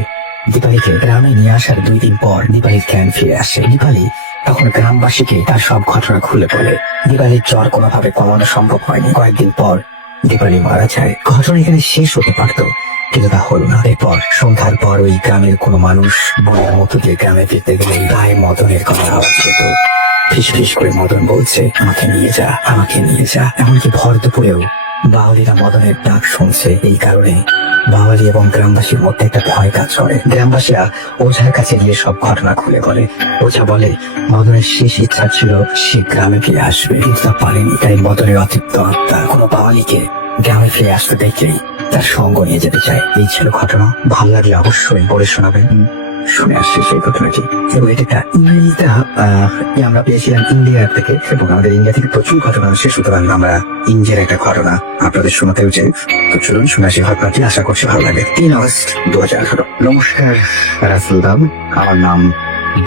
দীপালিকে গ্রামে নিয়ে আসার 2 দিন পর দীপালির জ্ঞান ফিরে আসে। দীপালি তখন গ্রামবাসীকে তার সব ঘটনা খুলে বলে। দীপালির জ্বর কোনোভাবে কমানো সম্ভব হয়নি। কয়েকদিন পর দীপালি মারা যায়। ঘটনা এখানে শেষ হতে পারত, কিন্তু তা হলো না। এরপর সন্ধ্যার পর ওই গ্রামের কোনো মানুষ বনের মতো দিয়ে গ্রামে ফিরতে গেলে গায়ে মদনের কথা আওয়াজ পেত। ফিস ফিস করে মদন বলছে, আমাকে নিয়ে যা, আমাকে নিয়ে যা। এমনকি ভর দুপুরেও বাউলিরা মদনের ডাক শুনছে। এই কারণে বাওয়ালি এবং গ্রামবাসীর মধ্যে একটা ভয় কাজ করে। গ্রামবাসীরা ওঝার কাছে গিয়ে সব ঘটনা খুলে বলে। ওঝা বলে মদনের শেষ ইচ্ছা ছিল সে গ্রামে ফিরে আসবে, কিন্তু তা পারেনি। তাই মদনের অতৃপ্ত আত্মা কোনো বাওয়ালিকে গ্রামে ফিরে আসতে দেখলেই তার সঙ্গ নিয়ে যেতে চায়। এই ছিল ঘটনা। ভালো লাগলে অবশ্যই পড়ে শোনাবেন। শুনে আসছে সেই ঘটনাটি। এবং এটা ইংরেজিটা আমরা পেয়েছিলাম ইন্ডিয়ার থেকে, এবং আমাদের ইন্ডিয়া থেকে প্রচুর ঘটনা আসে। সুতরাং আমরা ইন্ডিয়ার একটা ঘটনা আপনাদের শোনাতে হচ্ছে। তো চলুন শুনে আসি ঘটনাটি। আশা করছি ভালো লাগে। 3 আগস্ট 2018। নমস্কার রাসুলদাম, আমার নাম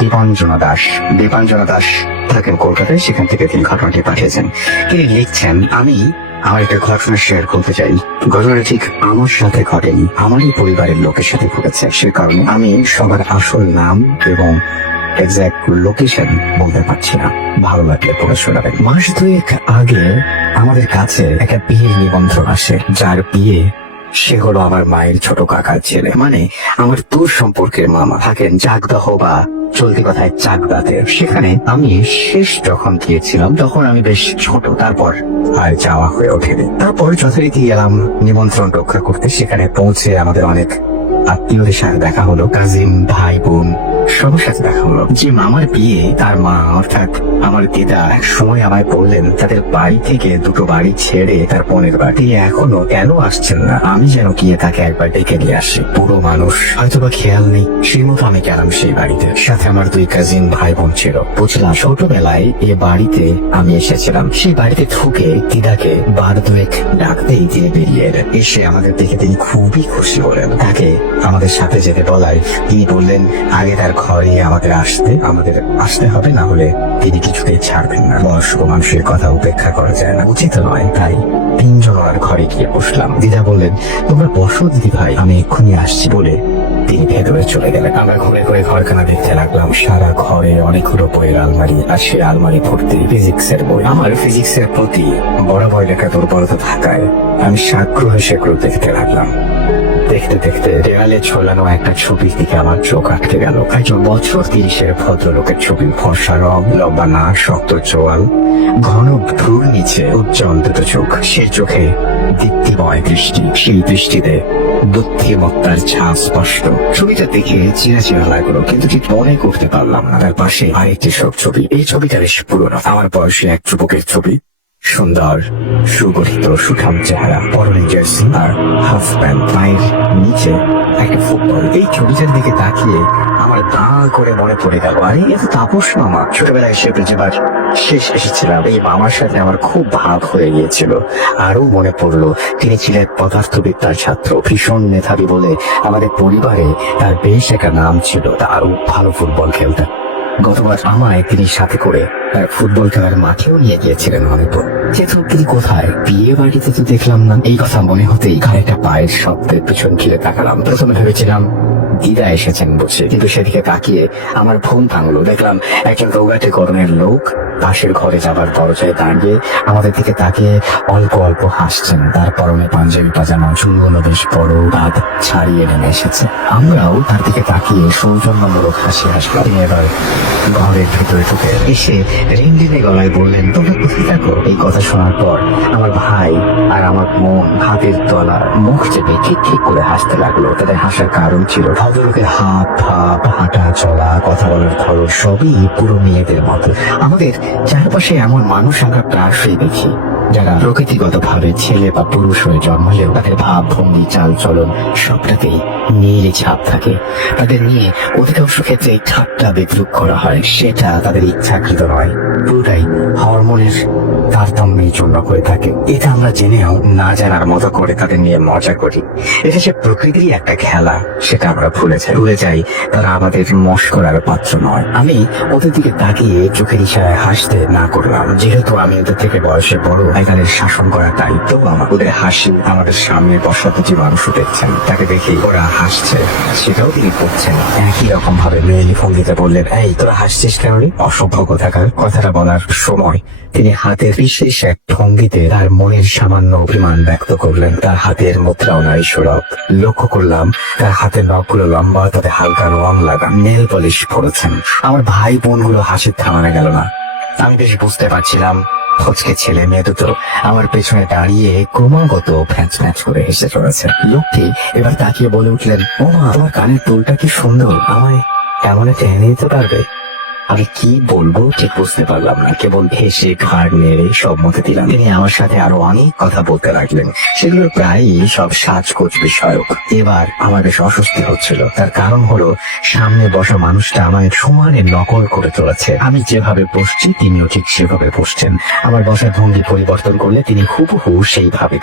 দীপাঞ্জনা দাস। দীপাঞ্জনা দাস থাকেন কলকাতায়, সেখান থেকে তিনি ঘটনাটি পাঠিয়েছেন। তিনি লিখছেন, আমি আমার একটা ঘটনা শেয়ার করতে চাই। ঘটনাটা ঠিক আমার সাথে ঘটেনি, আমারই পরিবারের লোকের সাথে ঘটেছে। সে কারণে আমি সবার আসল নাম এবং এক্সাক্ট লোকেশন বলতে পারছি না। ভালো লাগলে পড়ে শোনাবেন। মাস 2 আগে আমাদের কাছে একটা বিয়ের নিবন্ধন আসে। যার বিয়ে সে হলো আমার মায়ের ছোট কাকার ছেলে, মানে আমার দূর সম্পর্কের মামা। থাকেন জাগদাহ বা চলতি কথায় চাকদাতে। সেখানে আমি শেষ যখন গিয়েছিলাম তখন আমি বেশ ছোট, তারপর আর যাওয়া হয়ে ওঠেনি। তারপর যথারীতি গেলাম নিমন্ত্রণ রক্ষা করতে। সেখানে পৌঁছে আমাদের অনেক আত্মীয়দের সাথে দেখা হলো, কাজিন ভাই বোন সবার সাথে দেখা হলো। যে মামার বিয়ে তার মা অর্থাৎ আমার দিদা এক সময় আমায় বললেন তাদের বাড়ি থেকে 2 বাড়ি ছেড়ে তার বোনের বাড়ি এখনো কেন আসছেন না, আমি যেন গিয়ে তাকে একবার ডেকে নিয়ে আসি। পুরো মানুষ হয়তোবা খেয়াল নেই, সেই মতো আমি গেলাম সেই বাড়িতে। সাথে আমার 2 কাজিন ভাই বোন ছিল। বুঝলাম ছোটবেলায় এ বাড়িতে আমি এসেছিলাম। সেই বাড়িতে ঢুকে দিদাকে 2 ডাকতেই দিয়ে বেরিয়ে এলেন। এসে আমাদের দেখে তিনি খুবই খুশি হলেন। তাকে আমাদের সাথে যেতে বলায় তিনি বললেন আগে তার ঘরে আমাদের আসতে হবে, না হলে তিনি কিছুতেই ছাড়বেন না। বয়স্ক মানুষের কথা উপেক্ষা করা যায় না, উচিত নয়। তাই 3 জন ওনার ঘরে গিয়ে বসলাম। দিদা বললেন তোমরা বসো দিদি ভাই, আমি এক্ষুনি আসছি বলে তিনি ভেতরে চলে গেলেন। আমরা ঘুরে ঘুরে ঘরখানা দেখতে লাগলাম। সারা ঘরে অনেকগুলো বইয়ের আলমারি, আর সে আলমারি ভর্তি ফিজিক্সের বই। আমার ফিজিক্সের প্রতি বরাবর একটা দুর্বলতা থাকায় আমি সাগ্রহে সেগুলো দেখতে লাগলাম। দেখতে দেখতে দেয়ালে ঝোলানো একটা ছবির দিকে আমার চোখ আটকে গেল। একজন বছর 30-এর ভদ্রলোকের ছবি। ফর্সা রং, লম্বা নাক, শক্ত চোয়াল, ঘন ভ্রুর নিচে উজ্জ্বল দুটো চোখ। সেই চোখে দীপ্তিময় দৃষ্টি, সেই দৃষ্টিতে বুদ্ধিমত্তার ছাপ স্পষ্ট। ছবিটা দেখে চেনা চেনা লাগলো, কিন্তু ঠিক মনে করতে পারলাম না। তার পাশে আরেকটি সব ছবি। এই ছবিটা বেশ পুরোনো, আমার বয়সী এক যুবকের ছবি। সুন্দর, সুগঠিত, সুঠাম চেহারা, পরনে জার্সি আর হাফ প্যান্ট, পায়ের নিচে একটা ফুটবল। এই ছবিটার দিকে তাকিয়ে আমার দাঁ করে মনে পড়ে গেল, আরে এ তো তাপস মামা। ছোটবেলায় সে যেবার শেষ এসেছিলাম, এই মামার সাথে আমার খুব ভাব হয়ে গিয়েছিল। আরো মনে পড়লো তিনি ছিলেন পদার্থবিদ্যার ছাত্র, ভীষণ মেধাবী বলে আমাদের পরিবারে তার বেশ একটা নাম ছিল। তারও ভালো ফুটবল খেলতেন। গতবার আমায় তিনি সাথে করে ফুটবল খেলার মাঠেও নিয়ে গিয়েছিলেন অনেকবার। কিন্তু তিনি কোথায়? বিয়ে বাড়িতে তো দেখলাম না। এই কথা মনে হতেই খানিকটা পায়ের শব্দের পিছন ঘিরে তাকালাম। প্রথমে ভেবেছিলাম দিদা এসেছেন বসে, কিন্তু সেদিকে তাকিয়ে আমার ঘুম ভাঙলো। দেখলাম একজন রোগাটে গরমের লোক পাশের ঘরে যাবার দরজায় দাঁড়িয়ে আমাদের দিকে তাকিয়ে অল্প অল্প হাসছেন। তার পরনে পাঞ্জাবি পাজামা, চুলগুলো বেশ বড়, দাঁত ছাড়িয়ে নেমে এসেছে। আমরাও তার দিকে তাকিয়ে সৌজন্যমূলক হাসি হাসলাম। তিনি এবার ঘরের ভেতরে ঢুকে এসে রিনরিনে গলায় বললেন, তোমরা কোথায় থাকো? এই কথা শোনার পর আমার ভাই আর আমার মন হাতের তলা মুখ চেপে ঠিক ঠিক করে হাসতে লাগলো। তাদের হাসার কারণ ছিল ভদ্রলোকের হাত, ভাব, হাঁটা চলা, কথা বলার ধরন সবই পুরো মেয়েদের মতো। আমাদের চারপাশে এমন মানুষ আমরা প্রায়শই দেখি যারা প্রকৃতিগত ভাবে ছেলে বা পুরুষ হয়ে জন্মালেও তাদের ভাব ভঙ্গি, চাল চলন সবটাতেই নীল ছাপ থাকে। তাদের নিয়ে অধিকাংশ ক্ষেত্রে ঠাট্টা বিদ্রুপ করা হয়। সেটা তাদের ইচ্ছাকৃত নয়, পুরোটাই হরমোনের তারতম্যের জন্য হয়ে থাকে। এটা আমরা জেনেও না জানার মতো করে তাদের নিয়ে মজা করি। এটা যে প্রকৃতিরই একটা খেলা, সেটা আমরা ভুলে যাই তারা আমাদের মস্করার পাত্র নয়। আমি ওদের দিকে তাকিয়ে চোখের ইশারায় হাসতে না করলাম। যেহেতু আমি ওদের থেকে বয়সে বড়, তাই তাদের শাসন করার দায়িত্ব আমার। ওদের হাসি আমাদের সামনে বসা দুটি মানুষও দেখছেন, তাকে দেখে ওরা হাসছে, সেটাও তিনি করছেন। একই রকম ভাবে মেয়েলি ভঙ্গিতে বললেন, এই তোরা হাসছিস কেন রে? অসভ্য কোথাকার। কথাটা বলার সময় তিনি হাতের বিশেষ এক ভঙ্গিতে তার মনের সামান্য অভিমান ব্যক্ত করলেন। তার হাতের মুদ্রাও নাই সরব। লক্ষ্য করলাম তার হাতের নখগুলো লম্বা, তাতে হালকা রং লাগা, নেল পলিশ পড়েছেন। আমার ভাই বোনগুলো হাসির থামানো গেল না। আমি বেশ বুঝতে পারছিলাম ফচকে ছেলে মেয়ে দুটো আমার পেছনে দাঁড়িয়ে ক্রমাগত ফ্যাঁচ ফ্যাঁচ করে হেসে চলেছে। লোকটি এবার তাকিয়ে বলে উঠলেন, ও মা, তোমার কানের দুলটা কি সুন্দর, আমায় এমন টেনে নিতে পারবে? আমি কি বলবো ঠিক বুঝতে পারলাম না, কেবল হেসে ঘাড় নেড়ে সম্মতি দিলাম। তিনি আমার সাথে আরো অনেক কথা বলতে লাগলেন, সেগুলো প্রায়ই সব সাজগোজ বিষয়ক। এবার আমার বেশ অস্বস্তি হচ্ছিল। তার কারণ হলো সামনে বসা মানুষটা আমায় সমানে নকল করে চলেছে। আমি যেভাবে বসছি তিনিও ঠিক সেভাবে বসছেন। আমার বসার ভঙ্গি পরিবর্তন করলে তিনি হুবহু সেইভাবে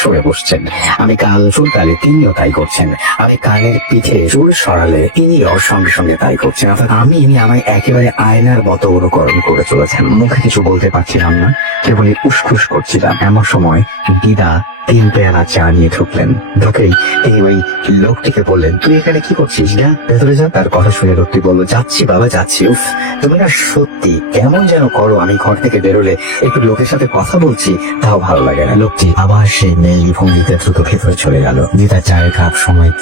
সরে বসছেন। আমি কাল চুলকালে তিনিও তাই করছেন। আমি কানের পিঠে চুল সরালে তিনিও সঙ্গে সঙ্গে তাই করছেন। অর্থাৎ আমি আমায় একেবারে আয়নার মতো অনুকরণ করে চলেছেন। মুখে কিছু বলতে পারছিলাম না, কেবলই উসখুস করছিলাম। এমন সময় দিদা 3 পেয়ালা চা নিয়ে ঢুকলেন। ঢুকেই তিনি ওই লোকটিকে বললেন, তুই এখানে কি করছিস? যা ভেতরে যা। তার কথা শুনে লোকটি বলল, যাচ্ছি বাবা যাচ্ছি। উফ, তুমি না সত্যি কেমন যেন করো। আমি ঘর থেকে বেরোলে একটু লোকের সাথে কথা বলছি, তাও ভালো লাগে না। লোকটি আবার সেই মেয়েলি ভঙ্গিতে দ্রুত ভেতরে চলে গেল। দিদা চায়ের কাপ সময়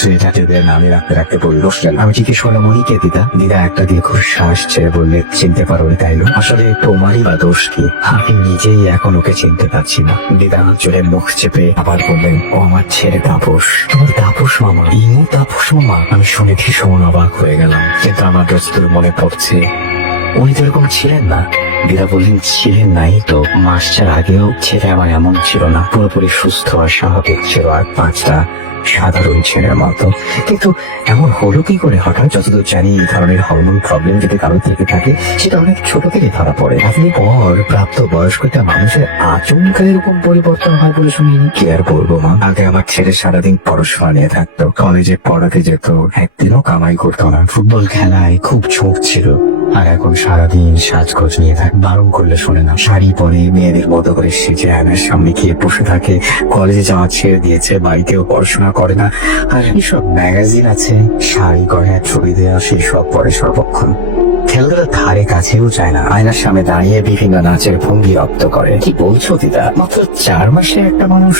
সেটা টেবিলের নামে রাখতে রাখতে বসলেন। আমি জিজ্ঞেস করলাম, উনি কে দিদা? দিদা একটা দীর্ঘশ্বাস ছেড়ে বললে, চিনতে পারো তাই না? আসলে তোমারই বা দোষ কি? আমি নিজেই এখন ওকে চিনতে পারছি না। দিদা চলে মুখ চেপে আবার বললেন, ও আমার ছেলে তাপস। তোমার তাপস মামা? ইনু তাপস মামা? আমি শুনে ভীষণ অবাক হয়ে গেলাম, কিন্তু আমার দোস্তুর মনে পড়ছে উনি তো এরকম ছিলেন না। দিদা বললেন, ছিলেন নাই তো। মাস 4 আগেও ছেলে আমার এমন ছিল না, পুরোপুরি সুস্থ আর স্বাভাবিক ছিল, আর 5টা সাধারণ ছেলের মতো। কিন্তু এমন হলো কি করে হঠাৎ? যতদূর জানি এই ধরনের হরমোন প্রবলেম যদি কারো থেকে থাকে, সেটা অনেক ছোট থেকে ধরা পড়ে। আপনি পর প্রাপ্ত বয়স্ক একটা মানুষের আচমকা এরকম পরিবর্তন হয় বলে শুনিনি। কি আর বলবো মা, আগে আমার ছেলে সারাদিন পড়াশোনা নিয়ে থাকতো, কলেজে পড়াতে যেত, একদিনও কামাই করতো না। ফুটবল খেলায় খুব ঝোঁক ছিল, আর এখন সারাদিন সাজগোজ নিয়ে থাকে। বারণ করলে শোনে না, শাড়ি পরে মেয়েদের মতো করে সেজে আয়নার সামনে গিয়ে বসে থাকে। কলেজে যাওয়া ছেড়ে দিয়েছে, বাড়িতেও পড়াশোনা করে না। আর এইসব ম্যাগাজিন আছে, শাড়ি গয়নার ছবি দেওয়া, সেই সব পরে সর্বক্ষণ। খেলাধুলার ধারে কাছেও যায় না, আয়নার সামনে দাঁড়িয়ে বিভিন্ন নাচের ভঙ্গি রপ্ত করে। কি বলছো দিদা? মাত্র 4 মাসে একটা মানুষ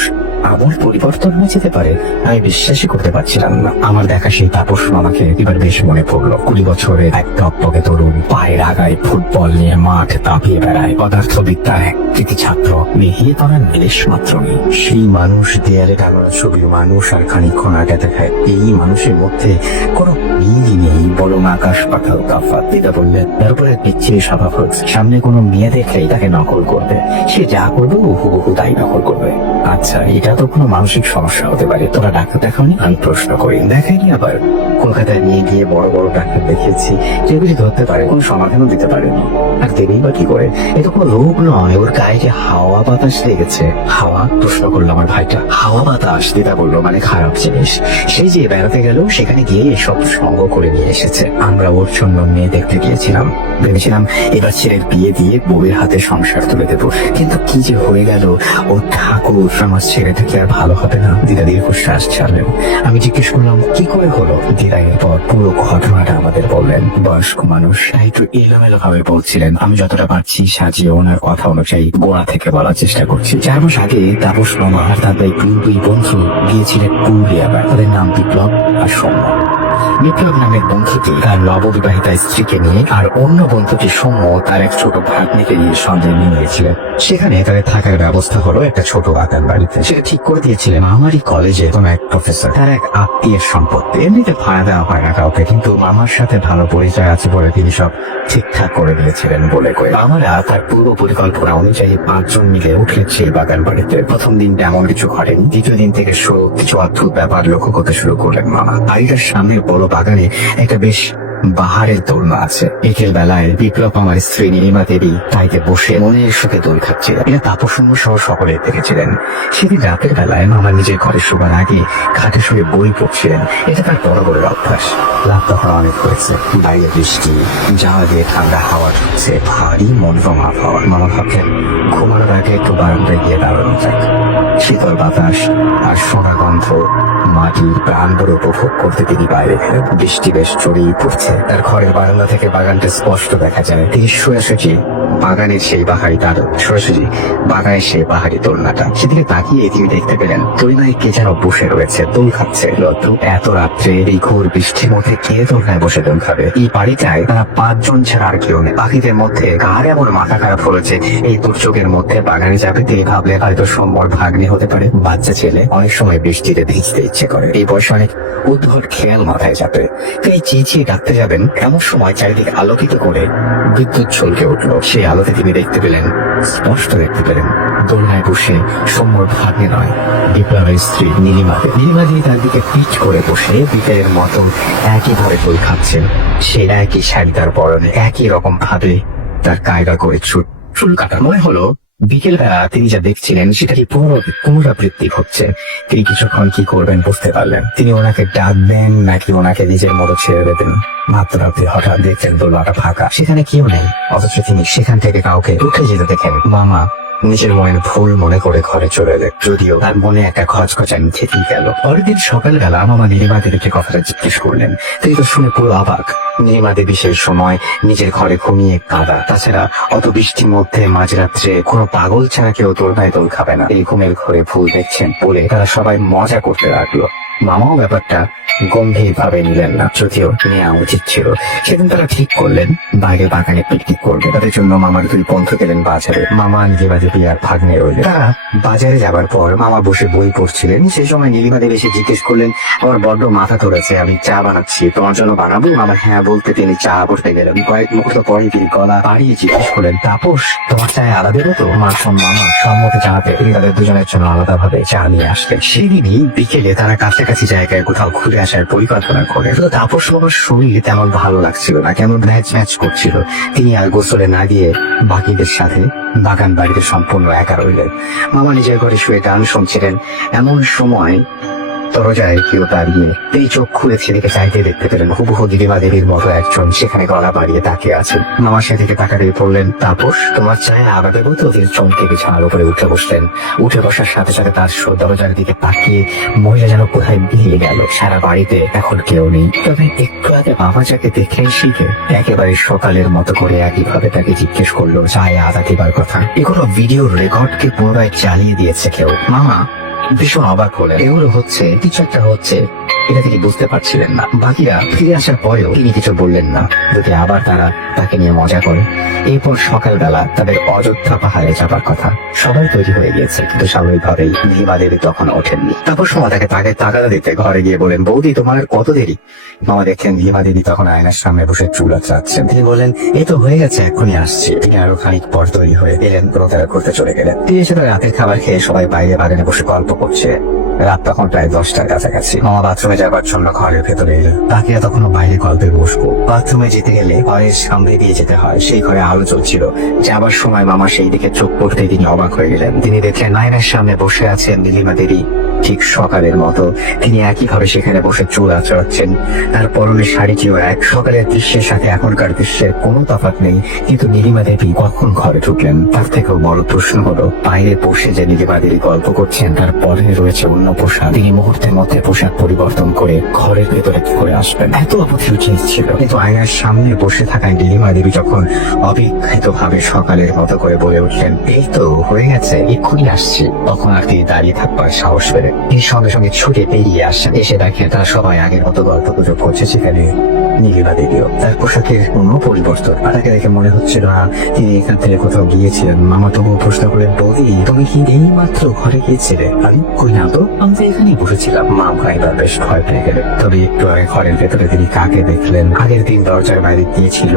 আমার পরিবর্তন হয়ে যেতে পারে? আমি বিশ্বাসই করতে পারছিলাম না। আমার দেখা সেই তাপস মামাকে এবার বেশ মনে পড়লো। 20 বছরের এক টকটকে তরুণ, পায়ের আগায় ফুটবল নিয়ে মাঠ তাপিয়ে বেড়ায়, পদার্থবিদ্যার এক কৃতি ছাত্র, মেহিয়ে তরার লেশ মাত্র নেই। সেই মানুষ দেয়ালে টাঙানো ছবির মানুষ আর খানিকক্ষণ আগে দেখায় এই মানুষের মধ্যে কোনো মিলই নেই, বরং আকাশ পাতাল তফাৎ। দিদা বললেন, তার উপরে বিচ্ছিরি স্বভাব হচ্ছে, সামনে কোনো মেয়ে দেখলেই তাকে নকল করবে, সে যা করবে হুবহু তাই নকল করবে। আচ্ছা, এটা তো কোনো মানসিক সমস্যা হতে পারে, তোরা ডাক্তার দেখাওনি? আমি প্রশ্ন করি। দেখাইনি আবার? কলকাতায় নিয়ে গিয়ে বড় বড় ডাক্তার দেখিয়েছি, কেউ কিছু ধরতে পারে, কোনো সমাধানও দিতে পারেনি। আর দেবেই বা কি করে? এটা কোনো রোগ নয়, ওর গায়ে যে হাওয়া বাতাস লেগেছে। হাওয়া? প্রশ্ন করলো আমার ভাইটা। হাওয়া বাতাস? দিদা বললো, মানে খারাপ জিনিস। সেই যে বেড়াতে গেল, সেখানে গিয়ে এসব সঙ্গ করে নিয়ে এসেছে। আমরা ওর জন্য মেয়ে দেখতে গিয়েছিলাম, ভেবেছিলাম এবার ছেলের বিয়ে দিয়ে বউয়ের হাতে সংসার তুলে দেবো, কিন্তু কি যে হয়ে গেল। ও ঠাকুর, আমার ছেলেটা কি আর ভালো হবে না? দিদা দীর্ঘশ্বাস ছাড়লেন। আমি জিজ্ঞেস করলাম, কি করে হলো? দিদা এরপর পুরো ঘটনাটা আমাদের বললেন। বয়স্ক মানুষ, একটু এলোমেলো ভাবে বলছিলেন। আমি যতটা পারছি সাজিয়ে ওনার কথা অনুযায়ী গোড়া থেকে বলার চেষ্টা করছি। 4 মাস আগে তাপস মামা আর তার দুই বন্ধু গিয়েছিলেন পুরুলিয়া। তাদের নাম বিপ্লব আর সৌম্য। বিপ্লব নামের বন্ধুটি তার নববিবাহিতা স্ত্রীকে নিয়ে আর অন্য বন্ধুটি সৌম্য তার এক ছোট ভাগ্নিকে নিয়ে সঙ্গে নিয়ে গিয়েছিলেন। সেখানে তাদের থাকার ব্যবস্থা হলো একটা ছোট বাগান বাড়িতে। সেটা ঠিক করে দিয়েছিলেন আমারই কলেজে কোন এক প্রফেসর, তার এক আত্মীয়ের সম্পত্তি। এমনিতে ভাড়া দেওয়া হয় না কাউকে, কিন্তু মামার সাথে ভালো পরিচয় আছে বলে তিনি সব ঠিকঠাক করে দিয়েছিলেন বলে কয়ে। আমরা তার পূর্ব পরিকল্পনা অনুযায়ী 5 জন মিলে উঠলেন সেই বাগান বাড়িতে। প্রথম দিন তেমন কিছু ঘটেনি। দ্বিতীয় দিন থেকে শুরু কিছু অদ্ভুত ব্যাপার লক্ষ্য করতে শুরু করলেন মামা। বাড়িটার সামনে বড় বাগানে একটা বেশ বাহারের দোলনা আছে। বিকেল বেলায় বিপ্লব আমার স্ত্রী নীলিমা দেবী তাইতে বসে মনের সুখে দোল খাচ্ছিলেন। এটা তাপসঙ্গ সহ সকলে দেখেছিলেন। সেদিন রাতের বেলায় মামা নিজের ঘরে শোবার আগে খাটে শুয়ে বই পড়ছিলেন। এটা তার বড় বড় অভ্যাস। রাত তখন অনেক হয়েছে, বাইরে বৃষ্টি, জানলা দিয়ে ঠান্ডা হাওয়া ঢুকছে, ভারী মনোরম আবহাওয়া। মামা ভাবলেন ঘুমানোর আগে একটু বারান্দায় গিয়ে দাঁড়ানো যাক। শীতল বাতাস আর সোনা গন্ধ মাটির প্রাণ ভরে উপভোগ করতে তিনি বাইরে গেলেন। বৃষ্টি বেশ জড়িয়ে পড়ছে। তার ঘরের বারান্দা থেকে বাগানটা স্পষ্ট দেখা যায়। তিনি সোজাসুজি বাগানের সেই বাহারি দাঁড়ো, সোজাসুজি বাগানের সেই বাহারি দোলনাটা। সেদিকে তাকিয়ে তিনি দেখতে পেলেন দোলনায় কে যেন বসে রয়েছে, দোল খাচ্ছে। এত রাত্রে এই ঘোর বৃষ্টির মধ্যে কে দোলনায় বসে দোল খাবে? এই বাড়িটায় তারা 5 জন ছাড়া আর কেউ নেই। বাকিদের মধ্যে কার এমন মাথা খারাপ হয়েছে এই দুর্যোগের মধ্যে বাগানে যাবে? তিনি ভাবলেন হয়তো সম্বর ভাগ্নি হতে পারে। বাচ্চা ছেলে, অনেক সময় বৃষ্টিতে ভিজতে ইচ্ছে করে। এই বয়সে অনেক উদ্ভট খেয়াল মাথায় চাপে। তিনি চেঁচিয়ে ডাকতে যাবেন, এমন সময় চারিদিকে আলোকিত করে বিদ্যুৎ ঝলকে উঠলো। সেই আলোতে তিনি দেখতে পেলেন, স্পষ্ট দেখতে পেলেন, দোলনায় বসে সৌম্যর ভাগ্নে নয়, বিপ্লবের স্ত্রী নীলিমা দেবী। নীলিমা দেবী তার দিকে পিঠ করে বসে বিকেলের মতন একইভাবে দোল খাচ্ছেন। সে একই শাড়ি তার পরনে, একই রকম ভাবে তার কায়দা করে চুল কাটা। মনে হলো বিকেল বেলা তিনি যা দেখছিলেন সেটা কি পুনরাবৃত্তি হচ্ছে। তিনি কিছুক্ষণ কি করবেন বুঝতে পারলেন। তিনি ওনাকে ডাকবেন নাকি ওনাকে নিজের মতো ছেড়ে দেবেন। মাত্র আপনি হঠাৎ দেখলেন দোলনাটা ফাঁকা, সেখানে কেউ নেই। অথচ তিনি সেখান থেকে কাউকে উঠে যেতে দেখেন। মামা নিজের মনের ভুল মনে করে ঘরে চলে এলেন, যদিও তার মনে একটা খচখচানি থেকেই গেল। পরের দিন সকালবেলা মামা নীলিমা দেবীকে কথাটা জিজ্ঞেস করলেন। তিনি তো শুনে পুরো অবাক। নীলিমা দেবী সেই সময় নিজের ঘরে ঘুমিয়ে কাঁদা। তাছাড়া অত বৃষ্টির মধ্যে মাঝরাত্রে কোনো পাগল ছাড়া কেউ দোলনায় দোল খাবে না। এই ঘুমের ঘরে ভুল দেখছেন বলে তারা সবাই মজা করতে লাগলো। মামাও ব্যাপারটা গম্ভীর ভাবে নিলেন না, যদিও নেওয়া উচিত ছিল। সেদিন তারা ঠিক করলেন বাইরে বাগানে পিকনিক করবে। তাদের জন্য মামার 2 বন্ধু গেলেন বাজারে। মামা নীলিমা দেবী আর ভাগ্নে রইলেন। তারা বাজারে যাবার পর মামা বসে বই পড়ছিলেন। সেই সময় নীলিমা দেবী এসে জিজ্ঞেস করলেন, আমার বড্ড মাথা ধরেছে, আমি চা বানাচ্ছি, তোমার জন্য বানাবো? মামা হ্যাঁ বলতে তিনি চা বসতে গেলেন। কয়েক মুহূর্ত পরে তিনি গলা বাড়িয়ে জিজ্ঞেস করলেন, তাপস তোমার চায় আলাদা দেবো তো? মামা সম্মতি জানাতে তিনি তাদের দুজনের জন্য আলাদা ভাবে চা নিয়ে আসলেন। সেদিনই বিকেলে তারা কাছাকাছি জায়গায় কোথাও ঘুরে আসার পরিকল্পনা করে। তাপস বাবার শরীর তেমন ভালো লাগছিল না, কেমন ম্যাচ করছিল। তিনি আর গোসলে না গিয়ে বাকিদের সাথে বাগান বাড়িতে সম্পূর্ণ একা রইলেন। মামা নিজের ঘরে শুয়ে গান শুনছিলেন। এমন সময় দরজায় কেউ দাঁড়িয়ে। এই চোখ খুলে ছেলেকে চাইতে দেখতে পেলেন হুবহু নীলিমা দেবীর মতো একজন সেখানে গলা বাড়িয়ে তাকিয়ে আছেন। মামা সেদিকে তাকাতে বললেন, তাপস তোমার চায় আবার দেবো তো? তিনি চমকে বিছানার উপরে উঠে বসলেন। উঠে বসার সাথে সাথে তার দরজার দিকে তাকিয়ে মহিলা যেন কোথায় বিয়ে গেল। সারা বাড়িতে এখন কেউ নেই। তবে একটু আগে মামা যাকে দেখলেন শিখে একেবারে সকালের মতো করে একইভাবে তাকে জিজ্ঞেস করলো চায় আদা দেবার কথা। এগুলো ভিডিও রেকর্ডকে পুনরায় চালিয়ে দিয়েছে কেউ। মামা ভীষণ অবাক হলেন। এগুলো হচ্ছে কিছু একটা হচ্ছে, এটা থেকে বুঝতে পারছিলেন না। বাকিরা ফিরে আসার পরেও তিনি কিছু বললেন না, যদি আবার তারা তাকে নিয়ে মজা করে। এরপর সকালবেলা তাদের অযোধ্যা পাহাড়ে যাবার কথা। সবাই তৈরি হয়ে গিয়েছে, কিন্তু স্বাভাবিকভাবেই নীলিমা দেবী তখন ওঠেননি। তারপর সময় তাকে তাকালা দিতে ঘরে গিয়ে বলেন, বৌদি তোমার আর কত দেরি? মামা দেখলেন নীলিমা দেবী তখন আয়নার সামনে বসে চুল আঁচড়াচ্ছেন। তিনি বললেন, এই তো হয়ে গেছে, এখনই আসছি। তিনি আরো খানিক পর তৈরি হয়ে এলেন, প্রতারক করতে চলে গেলেন। তিনি এসে তার রাতের খাবার খেয়ে সবাই বাইরে বাগানে বসে গল্প করছে। রাত তখন প্রায় 10টার কাছাকাছি। মামা বাথরুমে যাবার জন্য ঘরের ভেতরে এলেন। তাকে তখনও বাইরে গল্পে বসবো। বাথরুমে যেতে গেলে ঘরের সামনে দিয়ে যেতে হয়। সেই ঘরে আলো জ্বলছিল। যাবার সময় মামা সেই দিকে চোখ পড়তেই তিনি অবাক হয়ে গেলেন। তিনি দেখলেন আয়নার সামনে বসে আছেন নীলিমা দেবী, ঠিক সকালের মতো। তিনি একইভাবে সেখানে বসে চুল আঁচড়াচ্ছেন। তার পরনের শাড়িটিও এক। সকালের দৃশ্যের সাথে এখনকার দৃশ্যের কোনো তফাৎ নেই। কিন্তু নীলিমা দেবী কখন ঘরে ঢুকলেন? তার থেকেও বড় প্রশ্ন হলো, বাইরে বসে যে নীলিমা দেবী গল্প করছেন তার পরনে রয়েছে অন্য পোশাক। তিনি মুহূর্তের মধ্যে পোশাক পরিবর্তন করে ঘরের ভেতরে কি করে আসবেন? এত অবধি জিনিস ছিল। কিন্তু আয়নার সামনে বসে থাকায় নীলিমা দেবী যখন অবিকৃত ভাবে সকালের মতো করে বলে উঠলেন, এই তো হয়ে গেছে, এক্ষুনি আসছি, তখন আর তিনি দাঁড়িয়ে থাকবার সাহস পেলেন। তিনি সঙ্গে সঙ্গে ছুটে বেরিয়ে আসেন। এসে দেখেন তারা সবাই আগের মতো গল্প গুজব করছে, সেখানে নীলিমা দেবীও। তার পোশাকের কোনো পরিবর্তন তাকে দেখে মনে হচ্ছিল না তিনি এখান থেকে কোথাও গিয়েছিলেন। মামা তবুও প্রশ্ন করলেন, বৌদি তুমি কি এই মাত্র ঘরে গিয়েছিলে? আমি কই না তো, আমি তো এখানেই বসেছিলাম। মা ভাইবার বেশ ভয় পেয়ে গেলেন। তবে একটু আগে ঘরের ভেতরে তিনি কাকে দেখলেন? আগের দিন দরজার বাইরে গিয়েছিল,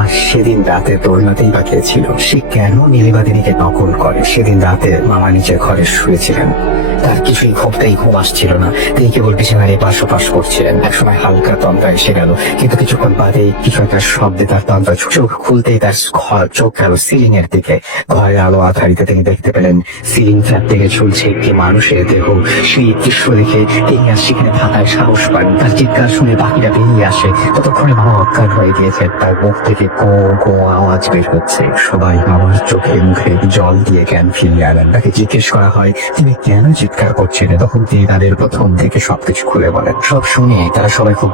আর সেদিন রাতে দোলনাতেই বাকিয়েছিল। সে কেন নীলিমা দেবীকে নকল করে? সেদিন রাতে মামা নিচের ঘরে শুয়েছিলেন। তার কিছুই ঘুম আসছিল না। তিনি কেবল বিছানার এপাশ ওপাশ করছিলেন। একসময় হালকা তন্দ্রা এসে গেল, কিন্তু কিছুক্ষণ বাদে কিছু একটা শব্দে তার তন্দ্রা চোখ খুলতেই তার চোখ গেল সিলিং এর দিকে। ঘরের আলো আধারিতে তিনি দেখতে পেলেন সিলিং ফ্যান থেকে ঝুলছে একটি মানুষের দেহ। সেই দৃশ্য দেখে তিনি আর সেখানে থাকায় সাহস পান। তার চিৎকার শুনে বাকিরা বেরিয়ে আসে। ততক্ষণে মামা অজ্ঞান হয়ে গিয়েছেন। তার মুখ থেকে গো গো আওয়াজ বের হচ্ছে। সবাই মামার চোখে মুখে জল দিয়ে জ্ঞান ফিরিয়ে আনেন। তাকে জিজ্ঞেস করা হয়, তিনি কেন চিৎকার করছিলেন? তখন তিনি তাদের প্রথম থেকে সবকিছু খুলে বলেন। সব শুনে তারা সবাই খুব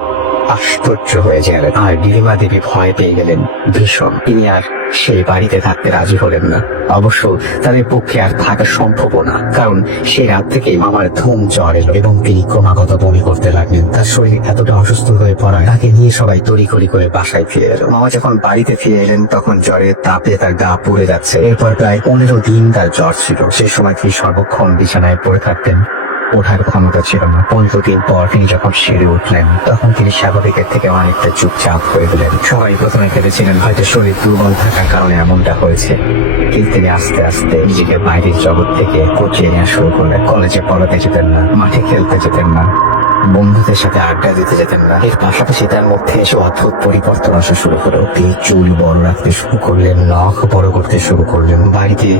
আশ্চর্য হয়ে গেলেন। আর নীলিমা দেবী ভয় পেয়ে গেলেন ভীষণ। তিনি আর সেই বাড়িতে থাকতে রাজি হলেন না। অবশ্য তাদের পক্ষে আর থাকা সম্ভব না, কারণ সেই রাত থেকেই মামার ধুম জ্বর এলো এবং তিনি ক্রমাগত বমি করতে লাগলেন। তার শরীর এতটা অসুস্থ হয়ে পড়ায় তাকে নিয়ে সবাই তড়িঘড়ি করে বাসায় ফিরে এলো। মামা যখন বাড়িতে ফিরে এলেন তখন জ্বরের তাপে তার গা পুড়ে যাচ্ছে। এরপর প্রায় 15 দিন তার জ্বর ছিল। সেই সময় তিনি সর্বক্ষণ বিছানায় পড়ে থাকতেন। ওঠার ক্ষমতা ছিল না। 15 দিন পর তিনি যখন সেরে উঠলেন তখন তিনি স্বাভাবিকের থেকে অনেকটা চুপচাপ হয়ে গেলেন। সবাই প্রথমে ভেবেছিলেন হয়তো শরীর দুর্বল থাকার কারণে এমনটা হয়েছে, কিন্তু তিনি আস্তে আস্তে নিজেকে বাইরের জগৎ থেকে গুছিয়ে নেওয়া শুরু করলেন। কলেজে পড়াতে যেতেন না, মাঠে খেলতে যেতেন না, বন্ধুদের সাথে আড্ডা দিতে যেতেন না। এর পাশাপাশি তার মধ্যে এসে অদ্ভুত পরিবর্তন আসা শুরু হলো। তিনি চুল বড় রাখতে শুরু করলেন, নখ বড় করতে শুরু করলেন, বাড়িতে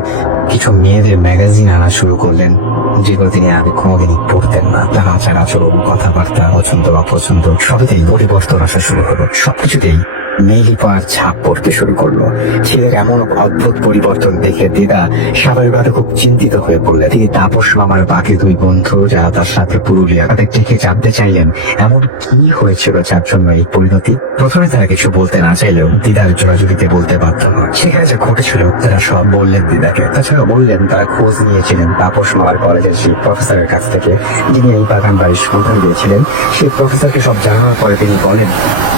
কিছু মেয়েদের ম্যাগাজিন আনা শুরু করলেন যেগুলো তিনি আগে কোনোদিনই পড়তেন না। তার আচার আচরণ, কথাবার্তা, পছন্দ অপছন্দ সবতেই পরিবর্তন আসা শুরু হলো। সবকিছুতেই মেলিপার ছাপ পড়তে শুরু করলো। ছেলের এমন অদ্ভুত পরিবর্তন দেখে দিদা স্বাভাবিকভাবে খুব চিন্তিত হয়ে পড়লেন। তিনি তাপস মামার বাকি 2 বন্ধু যারা তার সাথে পুরুলিয়া, তাদের দেখে জানতে চাইলেন এমন কি হয়েছিল যার জন্য এই পরিণতি। প্রথমে তারা কিছু বলতে না চাইলেও দিদার জোরাজুরিতে বলতে বাধ্য হন। সেখানে যা ঘটেছিল তারা সব বললেন দিদাকে। তাছাড়া বললেন তারা খোঁজ নিয়েছিলেন তাপস মামার কলেজের সেই প্রফেসরের কাছ থেকে, যিনি এই বাগান বাড়ির সন্ধান দিয়েছিলেন। সেই প্রফেসরকে সব জানানোর পরে তিনি বলেন